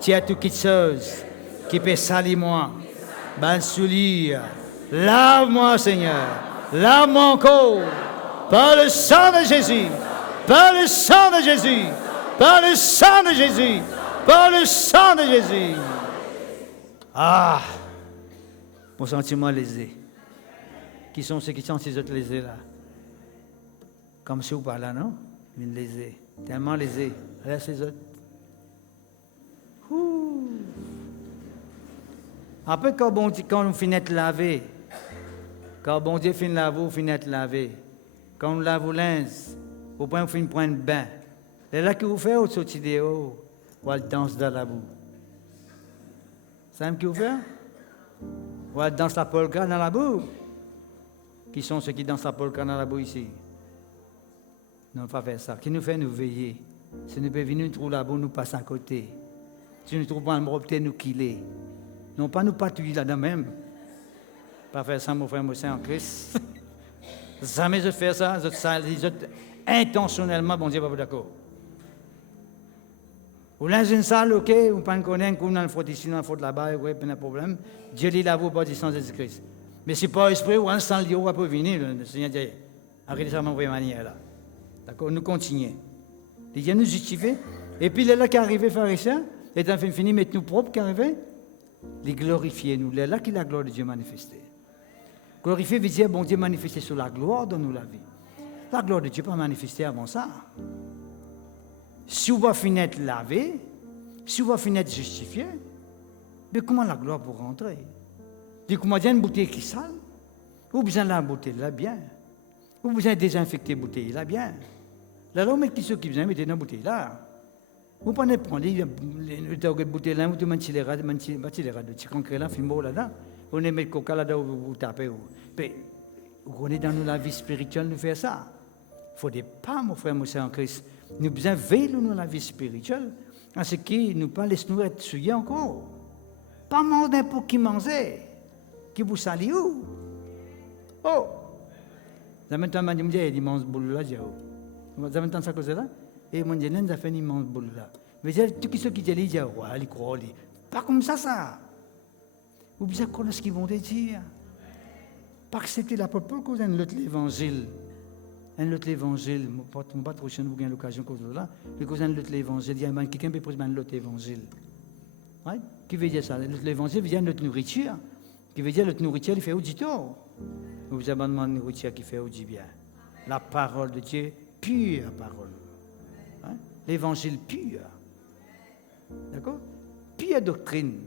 Tu as tout chose qui peut salir moi, bonne souillure. Lave-moi, Seigneur, lave-moi encore, par le sang de Jésus. Par le sang de Jésus, par le sang de Jésus, par le sang de Jésus. Ah, mon sentiment lésé. Qui sont ceux qui sont ces autres lésés là? Comme si vous parlez là, non? Une lésée, tellement lésée. Regarde ces autres. Ouh. Après, quand on finit de laver, quand bon Dieu finit de laver, on finit de laver. Quand on lave au linge, au point où vous prendre un bain. C'est là que vous faites autre sortie de haut, ou elle danse dans la boue. C'est ce que vous faites? Ou elle danse la polka dans la boue? Qui sont ceux qui dansent la polka dans la boue ici? Non, pas faire ça. Qui nous fait nous veiller? Si nous pouvons venir nous trouver la boue, nous passons à côté. Si nous trouvons un robot, nous killer. Non, pas nous patouiller là-dedans même. Pas faire ça, mon frère, moi, c'est en Christ. Jamais je fais ça, intentionnellement, bon Dieu, pas d'accord. Ou là, une salle, ok, ou pas connaître, qu'on a une faute ici, une faute là-bas, oui, pas de problème. Dieu lit la voix par du sang de Jésus-Christ. Mais si pas esprit, ou un sang lié, on va pas venir, le Seigneur dit, arrêtez ça, mon vraie manière là. D'accord, nous continuons. Il vient nous justifier. Et puis, là qui est arrivé, frère et sœur, étant fini, mettre nous propres qui est arrivé, les glorifier, nous. Là qui la gloire de Dieu manifestée. Glorifier veut dire, bon Dieu, manifester sur la gloire de nous la vie. La gloire de Dieu pas manifester avant ça. Si on va finir de laver, si on va finir de justifier, mais comment la gloire pour rentrer? Dis comment il y a une bouteille qui sale? Ou besoin de la bouteille là bien? Ou besoin de désinfecter la bouteille là bien? Là, on met qui ceux qui besoin de mettre dans la bouteille là. Vous prenez prendre le bouteille là, vous mettez les rats, tu concrets là, filmo là-dedans. On met le coca là-dedans, vous tapez. On est dans la vie spirituelle, nous faisons ça. Il ne faut pas, mon frère, mon soeur en Christ. Nous devons veiller dans la vie spirituelle, à ce qui nous pas laisse nous être souillés encore. Pas manger pour qui manger, qui vous salue où? Oh! Ça m'a dit, il mange boule là, ça m'a dit ça cause là. Et mon Dieu, ça fait une immense boule là. Mais tout ce qui dit, il croit, pas comme ça. Vous devez connaître ce qu'ils vont dire. Pas accepter la parole cause d'un autre évangile. Un autre évangile, je ne pas trop cher, vous avez l'occasion cause là. Mais cause d'un autre évangile, il y a quelqu'un qui peut poser un autre évangile. Ouais? Qui veut dire ça? L'évangile veut dire notre nourriture. Qui veut dire notre nourriture, il fait au du tort. Vous avez demandé une nourriture qui fait au du bien. La parole de Dieu, pure parole. Hein? L'évangile pur. D'accord? Pure doctrine.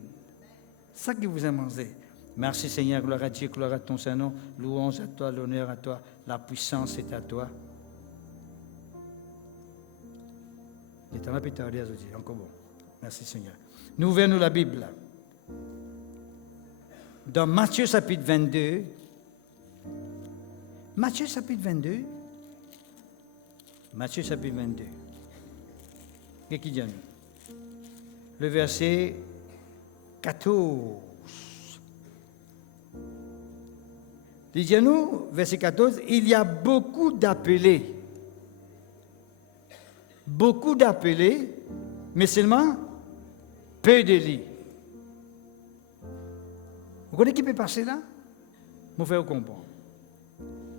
Ça qui vous a mangé. Merci Seigneur, gloire à Dieu, gloire à ton Saint-Nom. Louange à toi, l'honneur à toi, la puissance est à toi. L'éternel peut t'aider aujourd'hui. Encore bon. Merci Seigneur. Nous ouvrons la Bible. Dans Matthieu chapitre 22. Matthieu chapitre 22. Matthieu chapitre 22. Qu'est-ce qu'il dit à nous? Le verset 14. Il dit à nous, verset 14, il y a beaucoup d'appelés. Beaucoup d'appelés, mais seulement peu d'élus. Vous connaissez qui peut passer là? Vous faites comprendre.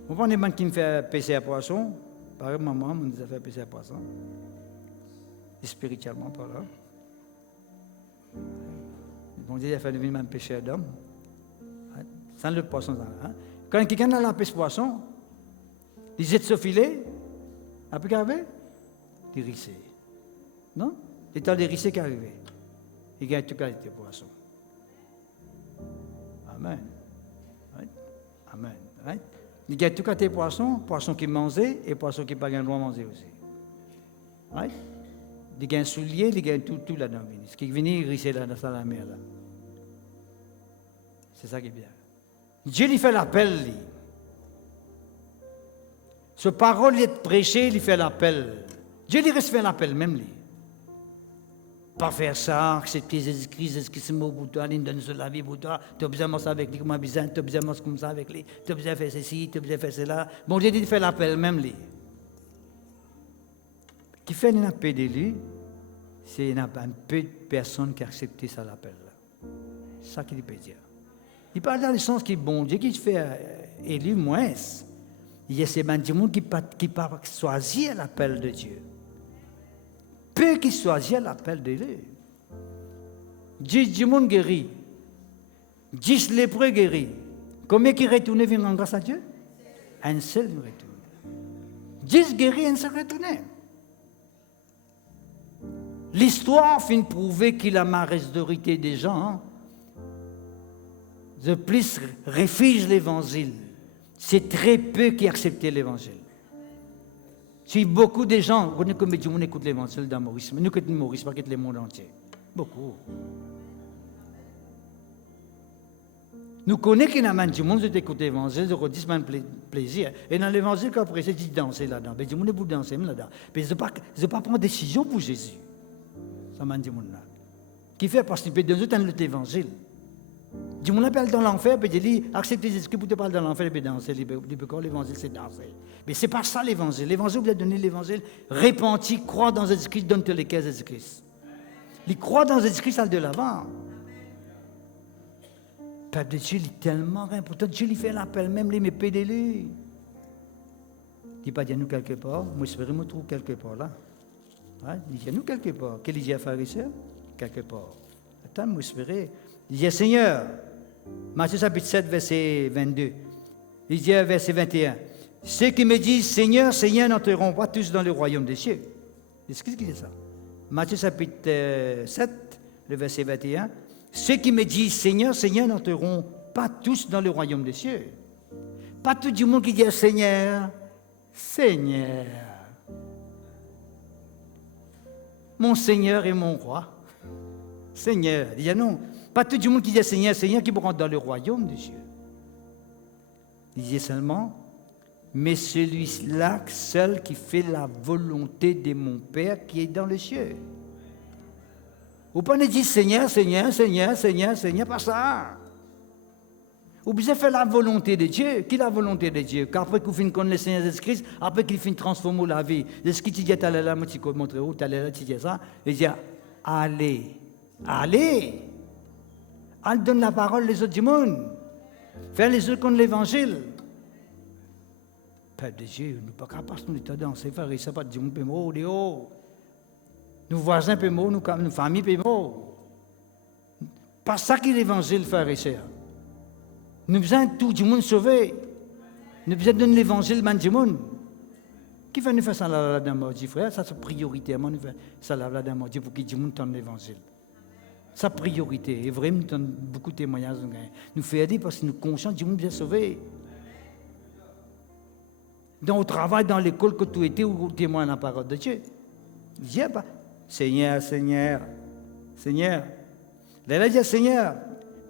Vous prenez des gens qui me font pêcher à poisson, par exemple, maman, nous a fait pêcher à poisson. Et spirituellement, par là. Bon Dieu a fait devenir un pêcheur d'homme. Sans le poisson, hein? Quand quelqu'un a la pêche poisson, il jette ce filet, après qu'il arrive, il rissé. Non? C'est temps de risser qui arrive. Il gagne toute qualité de poisson. Amen. Right? Amen. Right? Il gagne toute qualité de poisson, poisson qui mangeait et poisson qui n'a pas le droit de manger aussi. Right? Il gagne soulier, il gagne tout là-dedans. Ce qui vient, il risser là dans la mer. Là. C'est ça qui est bien. Dieu lui fait l'appel. Ce parole est prêché, il fait l'appel. Dieu lui reste fait l'appel même. Lui. Pas faire ça, accepter Jésus-Christ, Jésus-Christ est mort pour toi, il donne la vie pour toi, tu as besoin de manger avec lui, comment besoin, tu as besoin de manger comme ça avec lui, tu as besoin de faire ceci, tu as besoin de faire cela. Bon, Dieu dit fait l'appel même. Lui. Qui fait un appel de lui, c'est un peu de personnes qui acceptent ça l'appel. C'est ça qu'il peut dire. Il parle dans le sens qui bon Dieu qui fait élu moins. Il y a ces gens qui ne choisir l'appel de Dieu. Peu qui choisir l'appel de Dieu. 10 monde guéri. 10 lépreux guéris. Combien qui retournent en grâce à Dieu? Un seul retourne. 10 guéris, un seul retourne. L'histoire finit de prouver que la majorité des gens de plus réfugient l'évangile. C'est très peu qui acceptent l'évangile. Si beaucoup de gens, vous connaissez combien de gens écoutent l'évangile dans Maurice, mais nous écoutons Maurice, pas que le monde entier. Beaucoup. Nous connaissons qu'il y a des gens qui écoutent l'évangile, qui disent plaisir. Et dans l'évangile, quand après, c'est dit danser là-dedans. Mais les gens ne danser là-dedans. Mais ils ne pas prendre décision pour Jésus. Ça m'a dit là. Qui fait participer de nous dans l'évangile. Du monde appelle dans l'enfer, puis il dit acceptez Jésus-Christ pour te parler dans l'enfer, puis danser. L'évangile, c'est danser. Mais ce n'est pas ça l'évangile. L'évangile, vous avez donné l'évangile repenti, croire dans Jésus-Christ, donne-te les caisses Jésus-Christ. Il croit dans Jésus-Christ, ça de l'avant. Le peuple de Dieu est tellement important. Dieu lui fait l'appel, même les pédélés. Il dit pas, nous quelque part. Moi, j'espère que je me trouve quelque part là. Ouais, il dit, nous quelque part. Quel dit à pharisien? Quelque part. Attends, moi, j'espère. Il dit, Seigneur, Matthieu chapitre 7, verset 22. Il dit, verset 21. Ceux qui me disent, Seigneur, Seigneur, n'entreront pas tous dans le royaume des cieux. Qu'est-ce qu'il dit ça? Matthieu chapitre 7, le verset 21. Ceux qui me disent, Seigneur, Seigneur, n'entreront pas tous dans le royaume des cieux. Pas tout le monde qui dit, Seigneur, Seigneur. mon Seigneur et mon roi. Seigneur. Il dit non, pas tout le monde qui dit Seigneur, Seigneur qui rentre dans le royaume de Dieu. Il disait seulement, mais celui-là seul qui fait la volonté de mon Père qui est dans les cieux. Vous ne pouvez pas dire Seigneur, Seigneur, Seigneur, Seigneur, Seigneur, pas ça. Vous devez faire la volonté de Dieu. Qui est la volonté de Dieu? Qu'après que vous finissez connaître le Seigneur Jésus-Christ, après qu'il finisse transformer la vie. C'est ce qu'il dit, tu allais là, moi tu montres où, tu allais là, tu dis ça. Il dit, allez, allez. Elle donne la parole les autres du monde. Faire les autres contre l'évangile. Père de Dieu, nous ne pouvons pas passer notre temps dans ces frères et sœurs, pas de Dieu, nous pouvons mourir. Nos voisins peuvent mourir, nos familles peuvent mourir. Pas ça qui est l'évangile, frères et sœurs. Nous besoin de tout le monde sauvé. Nous besoin de donner l'évangile à tout le monde. Qui va nous faire ça là dans mon Dieu, frère? Ça, c'est prioritairement nous faire ça là dans mon Dieu pour que tout le monde donne l'évangile. Sa priorité. Et vraiment, nous donnons beaucoup de témoignages. Nous faisons aider parce que nous sommes conscients que tout le monde bien sauvé. Dans le travail, dans l'école, que tout était, où témoigne la parole de Dieu. Il dit pas, Seigneur, Seigneur, Seigneur. Là, il dit Seigneur,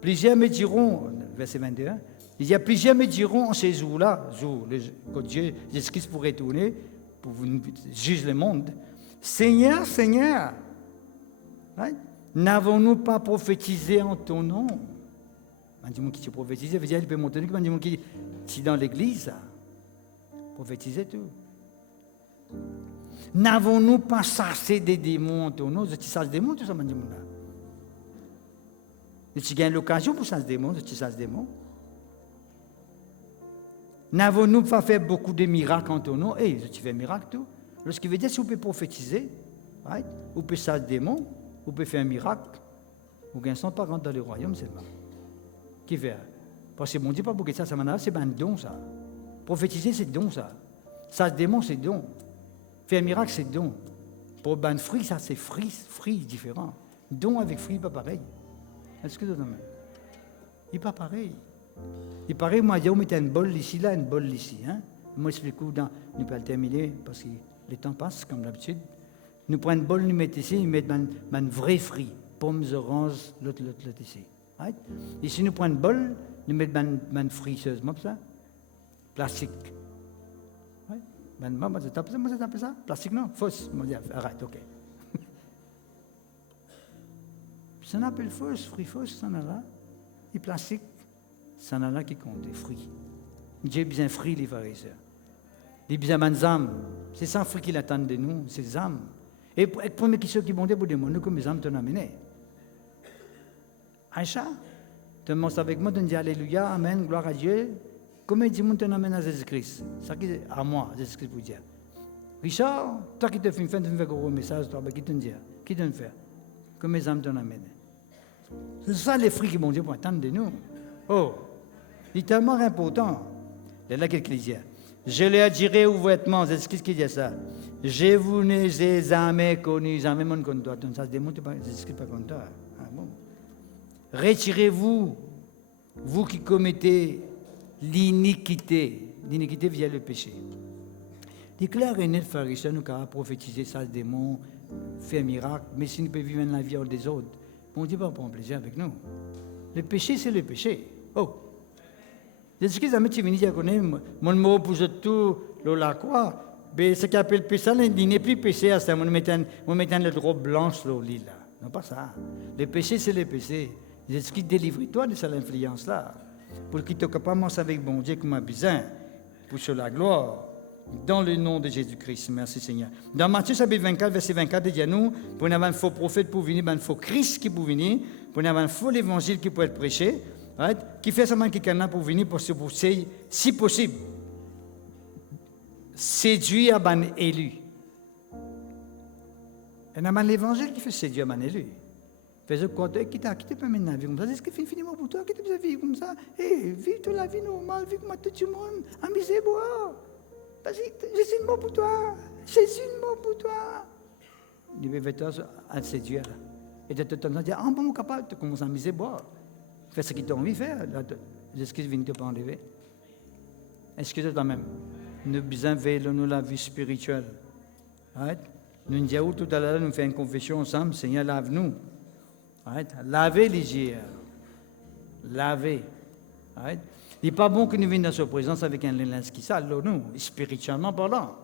plusieurs me diront, verset 21, il y a plusieurs me diront en ces jours-là, quand Dieu, Jésus-Christ pourrait tourner, pour juger le monde, Seigneur, Seigneur, right? N'avons-nous pas prophétisé en ton nom? Un démon qui prophétisé, veut dire il peut monter, un démon qui est dans l'église, prophétiser tout. N'avons-nous pas chassé des démons en ton nom? Tu chasses des démons, tout ça, un démon là. Et tu gagnes l'occasion pour chasser des démons, tu chasses des démons. N'avons-nous pas fait beaucoup de miracles en ton nom? Tu fais un miracle tout. Ce qui veut dire, si vous pouvez prophétiser, right? Vous pouvez chasser des démons, vous pouvez faire un miracle, vous gagnez sans pas rentrer dans le royaume seulement. Qui fait? Parce que mon Dieu, pas pour que ça c'est un don, ça. Prophétiser, c'est don, ça. Ça se démon, c'est don. Faire un miracle, c'est don. Pour un fruit, ça, c'est fruit différent. Don avec fruit, pas pareil. Est-ce que vous avez? Il n'est pas pareil. Il paraît, moi, je vais mettre une bolle ici, là, une bolle ici. Hein? Moi, je explique où, nous pouvons le terminer, parce que le temps passe, comme d'habitude. Nous prenons une bolle, nous mettons ici, nous mettons un vrai fruit. Pommes, oranges, l'autre ici. Right? Ici, nous prenons une bolle, nous mettons un fruit, sérieusement, ça. Plastique. Ouais. Moi, c'est appelé ça? Plastique, non? Fausse. Moi, arrête, ok. Ça n'appelle fausse, fruit fausse, ça n'a là. Et plastique, ça n'a là qui compte, des fruits. J'ai besoin de fruits, les frères et sœurs. J'ai besoin de âmes. C'est ça, fruit qu'il attend de nous, c'est les âmes. Et la première question qui monte pour demander comment les âmes t'ont amené. Aïcha, tu montres avec moi, tu dis Alléluia, Amen, gloire à Dieu. Comment tu montes amène à Jésus-Christ? Ça qui à moi, Jésus-Christ pour dire. Richard, toi qui te fais faire un gros message, toi, qui te dit? Qui te fait? Comment les âmes t'ont amené? C'est ça les fruits qui vont dire pour attendre de nous. Oh, c'est tellement important. C'est là qu'il dit. Je leur dirai ouvertement, Jésus-Christ qui dit ça. Je vous n'ai jamais connu, jamais mon connu. Ça se démontre pas, Jésus-Christ pas content. Ah, bon. Retirez-vous, vous qui commettez l'iniquité. L'iniquité via le péché. Déclare et net, frère et sœur, nous avons prophétisé ça, des démons, faire un miracle, mais si nous pouvons vivre la vie des autres, bon Dieu va prendre plaisir avec nous. Le péché, c'est le péché. Oh! Jésus-Christ a mis venu dire mon mot pour tout, la croix, mais ce qu'il appelle le péché, il n'est plus péché, c'est on met une robe blanche, là. Non, pas ça. Le péché, c'est le péché. Jésus-Christ délivre-toi de cette influence-là, pour qu'il te capable avec bon Dieu comme un besoin, pour sur la gloire. Dans le nom de Jésus-Christ, merci Seigneur. Dans Matthieu chapitre 24, verset 24, il dit à nous, pour avoir un faux prophète pour venir, un faux Christ qui pour venir, pour avoir un faux évangile qui peut être prêché, right? Qui fait seulement quelqu'un pour venir, pour si possible, séduire un élu. Et il y a l'évangile qui fait séduire un élu. Fais-le compter, qui t'a pas mené la vie comme ça, est-ce qu'il fait finiment pour toi, qui t'a la vie comme ça, vis toute la vie normale, vis comme tout le monde, amusez-vous. Vas-y, Jésus est mort pour toi. Jésus est mort pour toi. Il veut toi à te séduire. Et de te dire, ah bon, capable, tu commences à miser boire. Fais ce qu'il t'a envie de faire. Jésus-Christ vient te pas enlever. Excusez toi même. Nous avons besoin de la vie spirituelle. Right? Nous disons tout à l'heure, nous faisons une confession ensemble, Seigneur, lave-nous. Right? Lavez les yeux. Lavez. Right? Il n'est pas bon que nous venions dans sa présence avec un linge qui sale, nous, spirituellement parlant.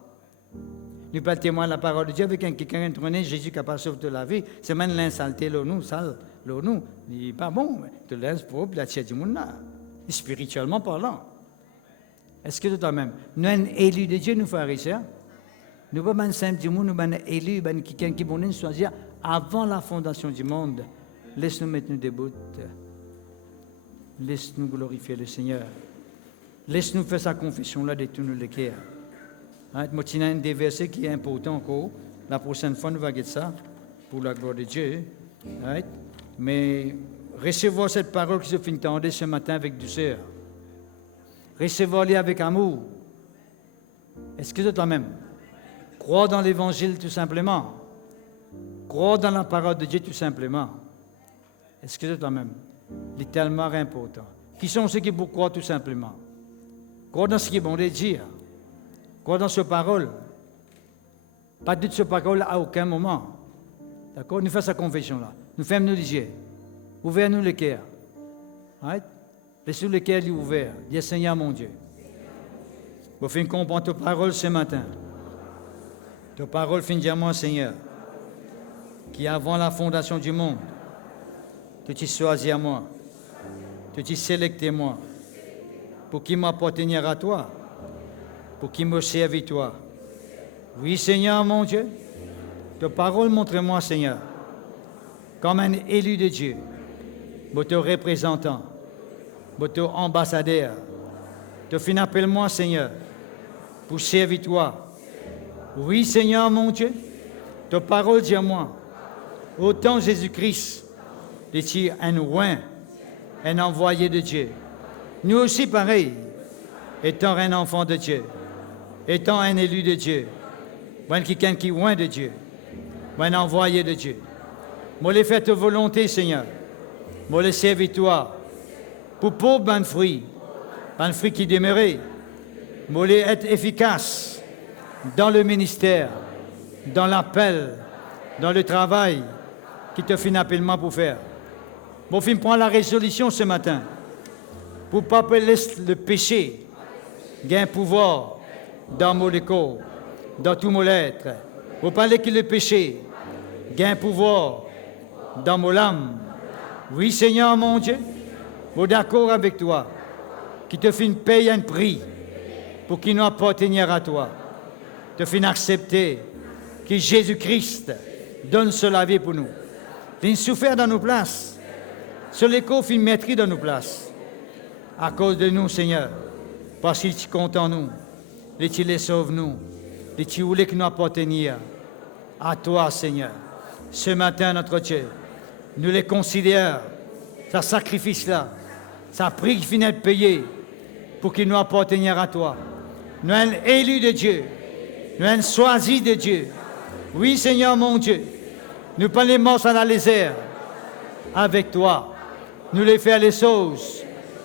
Nous pas témoin de la parole de Dieu avec un quelqu'un qui a Jésus qui a passé te laver, c'est même linge saleté, nous, sale, nous. Il n'est pas bon, te linge propre, la tête du monde là. Spirituellement parlant. Est-ce que toi-même, nous sommes élus de Dieu, nous frères et sœurs? Nous ne sommes pas simples du monde, nous sommes élus, quelqu'un qui est choisir avant la fondation du monde. Laisse-nous mettre nous debout. Laisse-nous glorifier le Seigneur. Laisse-nous faire sa confession là de tous nos cœurs. Moi, il y a un des versets qui est important encore. La prochaine fois, nous allons voir ça pour la gloire de Dieu. Right? Mais recevoir cette parole qui se fait entendre ce matin avec douceur. Recevoir-les avec amour. Est-ce que toi-même crois dans l'Évangile tout simplement? Crois dans la parole de Dieu tout simplement. Est-ce que toi-même? C'est tellement important. Qui sont ceux qui vous croient tout simplement? Crois dans ce qui est bon de dire. Crois dans cette parole. Pas de cette parole à aucun moment. D'accord? Nous faisons sa confession là. Nous fermons nos yeux. Ouvrez-nous le cœur. Right? Laissez-nous le cœur ouvert. Dis Seigneur mon Dieu. Vous faites comprendre ta parole ce matin. Ta parole fait dire moi Seigneur. Qui avant la fondation du monde. Tu choisis à moi, tu sélectes moi, pour qu'il m'appartienne à toi, pour qu'il me serve à toi. Oui, Seigneur, mon Dieu, ta parole montre-moi, Seigneur, comme un élu de Dieu, votre représentant, votre ambassadeur. Tu fais appelle-moi, Seigneur, pour servir toi. Oui, Seigneur, mon Dieu, ta parole dit à moi, autant Jésus-Christ, es-tu un oint, un envoyé de Dieu. Nous aussi, pareil, étant un enfant de Dieu, étant un élu de Dieu, quelqu'un qui est oint de Dieu, un envoyé de Dieu. Moi, les faire ta volonté, Seigneur. Moi, les servir toi, pour pauvre un fruit qui demeurait. Moi, les être efficace dans le ministère, dans l'appel, dans le travail qui te fait un appellement pour faire. Mon film prend la résolution ce matin pour ne pas laisser le péché gagner pouvoir dans mon corps, dans tout mon être. Pour parler que le péché gagne pouvoir dans mon âme. Oui, Seigneur mon Dieu, je suis d'accord avec toi, qui te fait payer un prix pour qu'il nous appartienne à toi. Te fait accepter que Jésus-Christ donne cela vie pour nous. Il souffert dans nos places. Sur les corps, il maîtrise dans nos places. À cause de nous, Seigneur. Parce qu'il est content nous. Il les sauve nous. Il voulait que nous appartenions à toi, Seigneur. Ce matin, notre Dieu, nous les considérons, ce sacrifice-là, ce prix qui finit de payer pour qu'il nous appartienne à toi. Nous sommes élus de Dieu. Nous sommes choisis de Dieu. Oui, Seigneur mon Dieu. Nous pas les morts dans les airs avec toi. Nous les faire les choses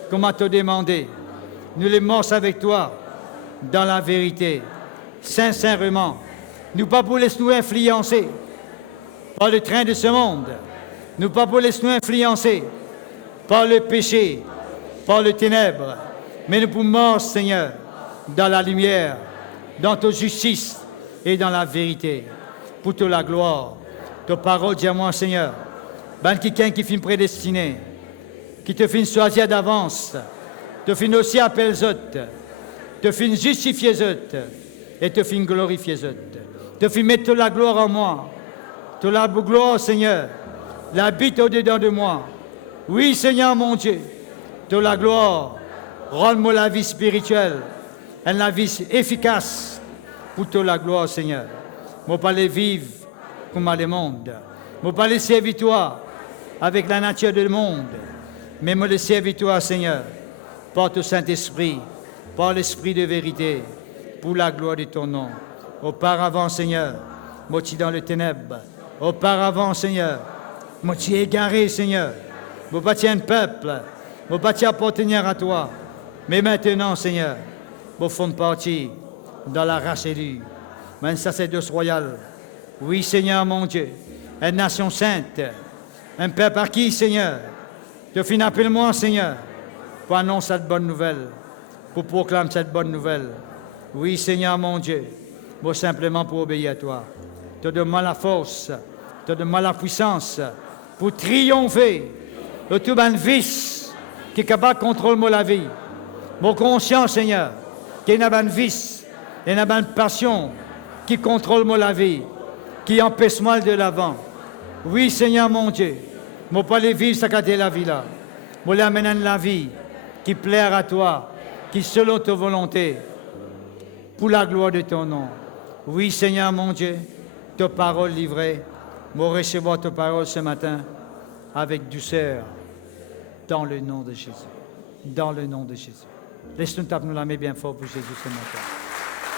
comme à te demander. Nous les morts avec toi dans la vérité. Sincèrement. Nous pas pour laisser nous influencer par le train de ce monde. Nous pas pour laisser nous influencer par le péché, par le ténèbre. Mais nous pour morts, Seigneur, dans la lumière, dans ta justice et dans la vérité. Pour toute la gloire. Ta parole dit à moi, Seigneur, quelqu'un qui finit prédestiné, qui te finit choisir d'avance, te finit aussi appeler autres, te finit justifier autres, et te finit glorifier autres. Te finit mettre toute la gloire en moi, toute la gloire, Seigneur, l'habite au-dedans de moi. Oui, Seigneur mon Dieu, toute la gloire, rends-moi la vie spirituelle, et la vie efficace, pour toute la gloire, Seigneur. Moi, pas les vivre comme le monde. Moi, pas les servir toi avec la nature du monde, mais me les servir toi, Seigneur, par ton Saint-Esprit, par l'Esprit de vérité, pour la gloire de ton nom. Auparavant, Seigneur, moi, tu es dans le ténèbre. Auparavant, Seigneur, moi, tu es égaré, Seigneur. Moi, pas tu es un peuple. Moi, pas tu appartenir à toi. Mais maintenant, Seigneur, vous faites partie dans la race élue. Un sacerdoce royal, Oui, Seigneur mon Dieu. Une nation sainte. Un peuple à qui, Seigneur? Tu finis appelle-moi, Seigneur, pour annoncer cette bonne nouvelle, pour proclamer cette bonne nouvelle. Oui, Seigneur mon Dieu. Moi, simplement pour obéir à toi. Tu donnes-moi la force, tu donnes-moi la puissance pour triompher de tout un vice qui est capable de contrôler la vie. Mon conscience, Seigneur, qu'il y a un vice, il y a une passion qui contrôle la vie, qui empêche moi de l'avant. Oui, Seigneur mon Dieu, je ne peux pas aller vivre ça qu'à la vie là. Je vais l'amener dans la vie qui plaire à toi, qui selon ta volonté, pour la gloire de ton nom. Oui, Seigneur mon Dieu, ta parole livrée, je vais recevoir ta parole ce matin avec douceur, dans le nom de Jésus. Dans le nom de Jésus. Laisse-nous taper nous la main bien fort pour Jésus ce matin.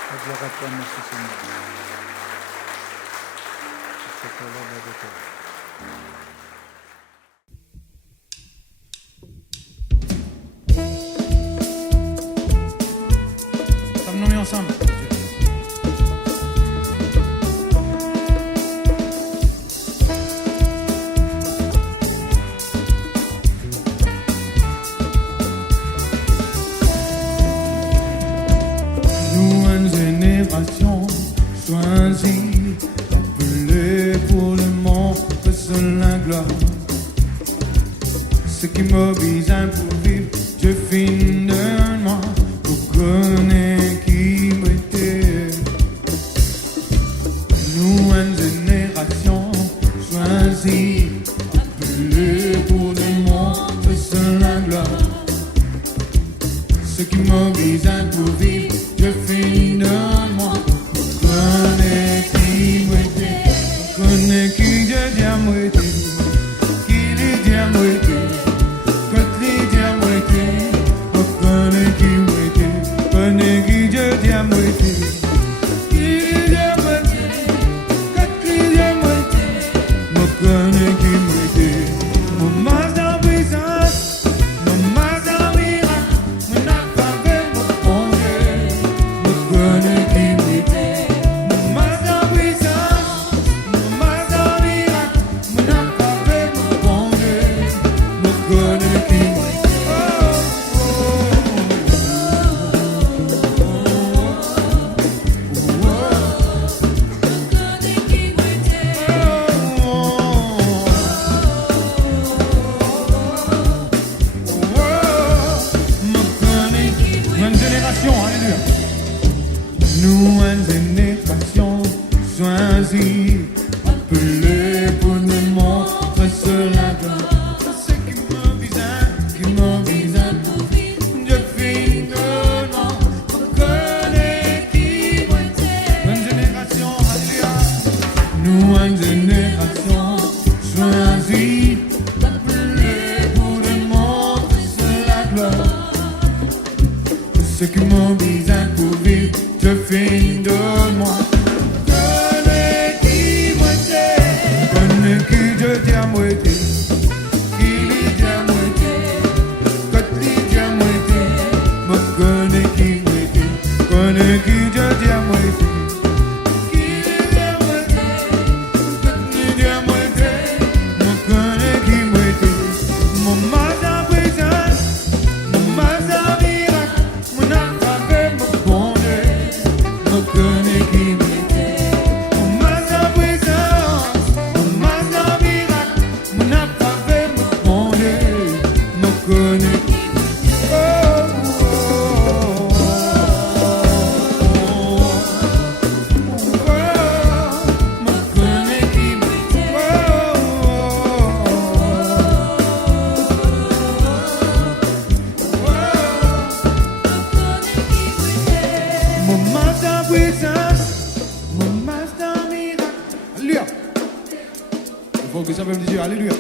La gloire à toi, merci Seigneur. Tape-nous ensemble. Choisi, appelé pour le monde, seul la gloire. Ce qui m'oblige pour vivre, je finis de moi pour connaître qui m'était. Nous, une génération choisie, appelé pour le monde, seul la gloire. Ce qui m'oblige pour vivre, je finis de moi. Connais qui je dis à moitié, qui les dit à moitié, quand les dit à moitié, connais qui moitié, connais qui je dis à moitié, qui les dit à moitié, quand les dit à moitié, connais qui moitié, mon mas dans puissance, mon mas dans miracle, mon affaire, mon bon Dieu, connais qui moitié. Nous, une génération choisie, appelée pour nous montrer cela. C'est ce qui me vise, je finis de nom, on connaît qui une génération, alléluia. Nous, une génération choisie, appelée pour nous montrer cela gloire. Ce qui me vise pour vivre, je finis de moi. Connais qui moitié, connais qui je dis à moitié, qui lui dit à moitié, quand lui dit à moitié, me connais qui moitié, connais qui je dis à moitié, qui lui dit à moitié, quand lui dit à moitié, me connais qui moitié, mon mas en présence, mon mas en miracle, mon affaire, mon bon Dieu. Me connais qui m'était, mon mas en présence, mon mas en miracle, mon affaire, mon bon Dieu, me connais qui m'était. Oh, oh, oh, oh, me connais qui m'était. Mon mas en puissance, mon mas en miracle. Alléluia. Il faut que ça peut me dire Alléluia.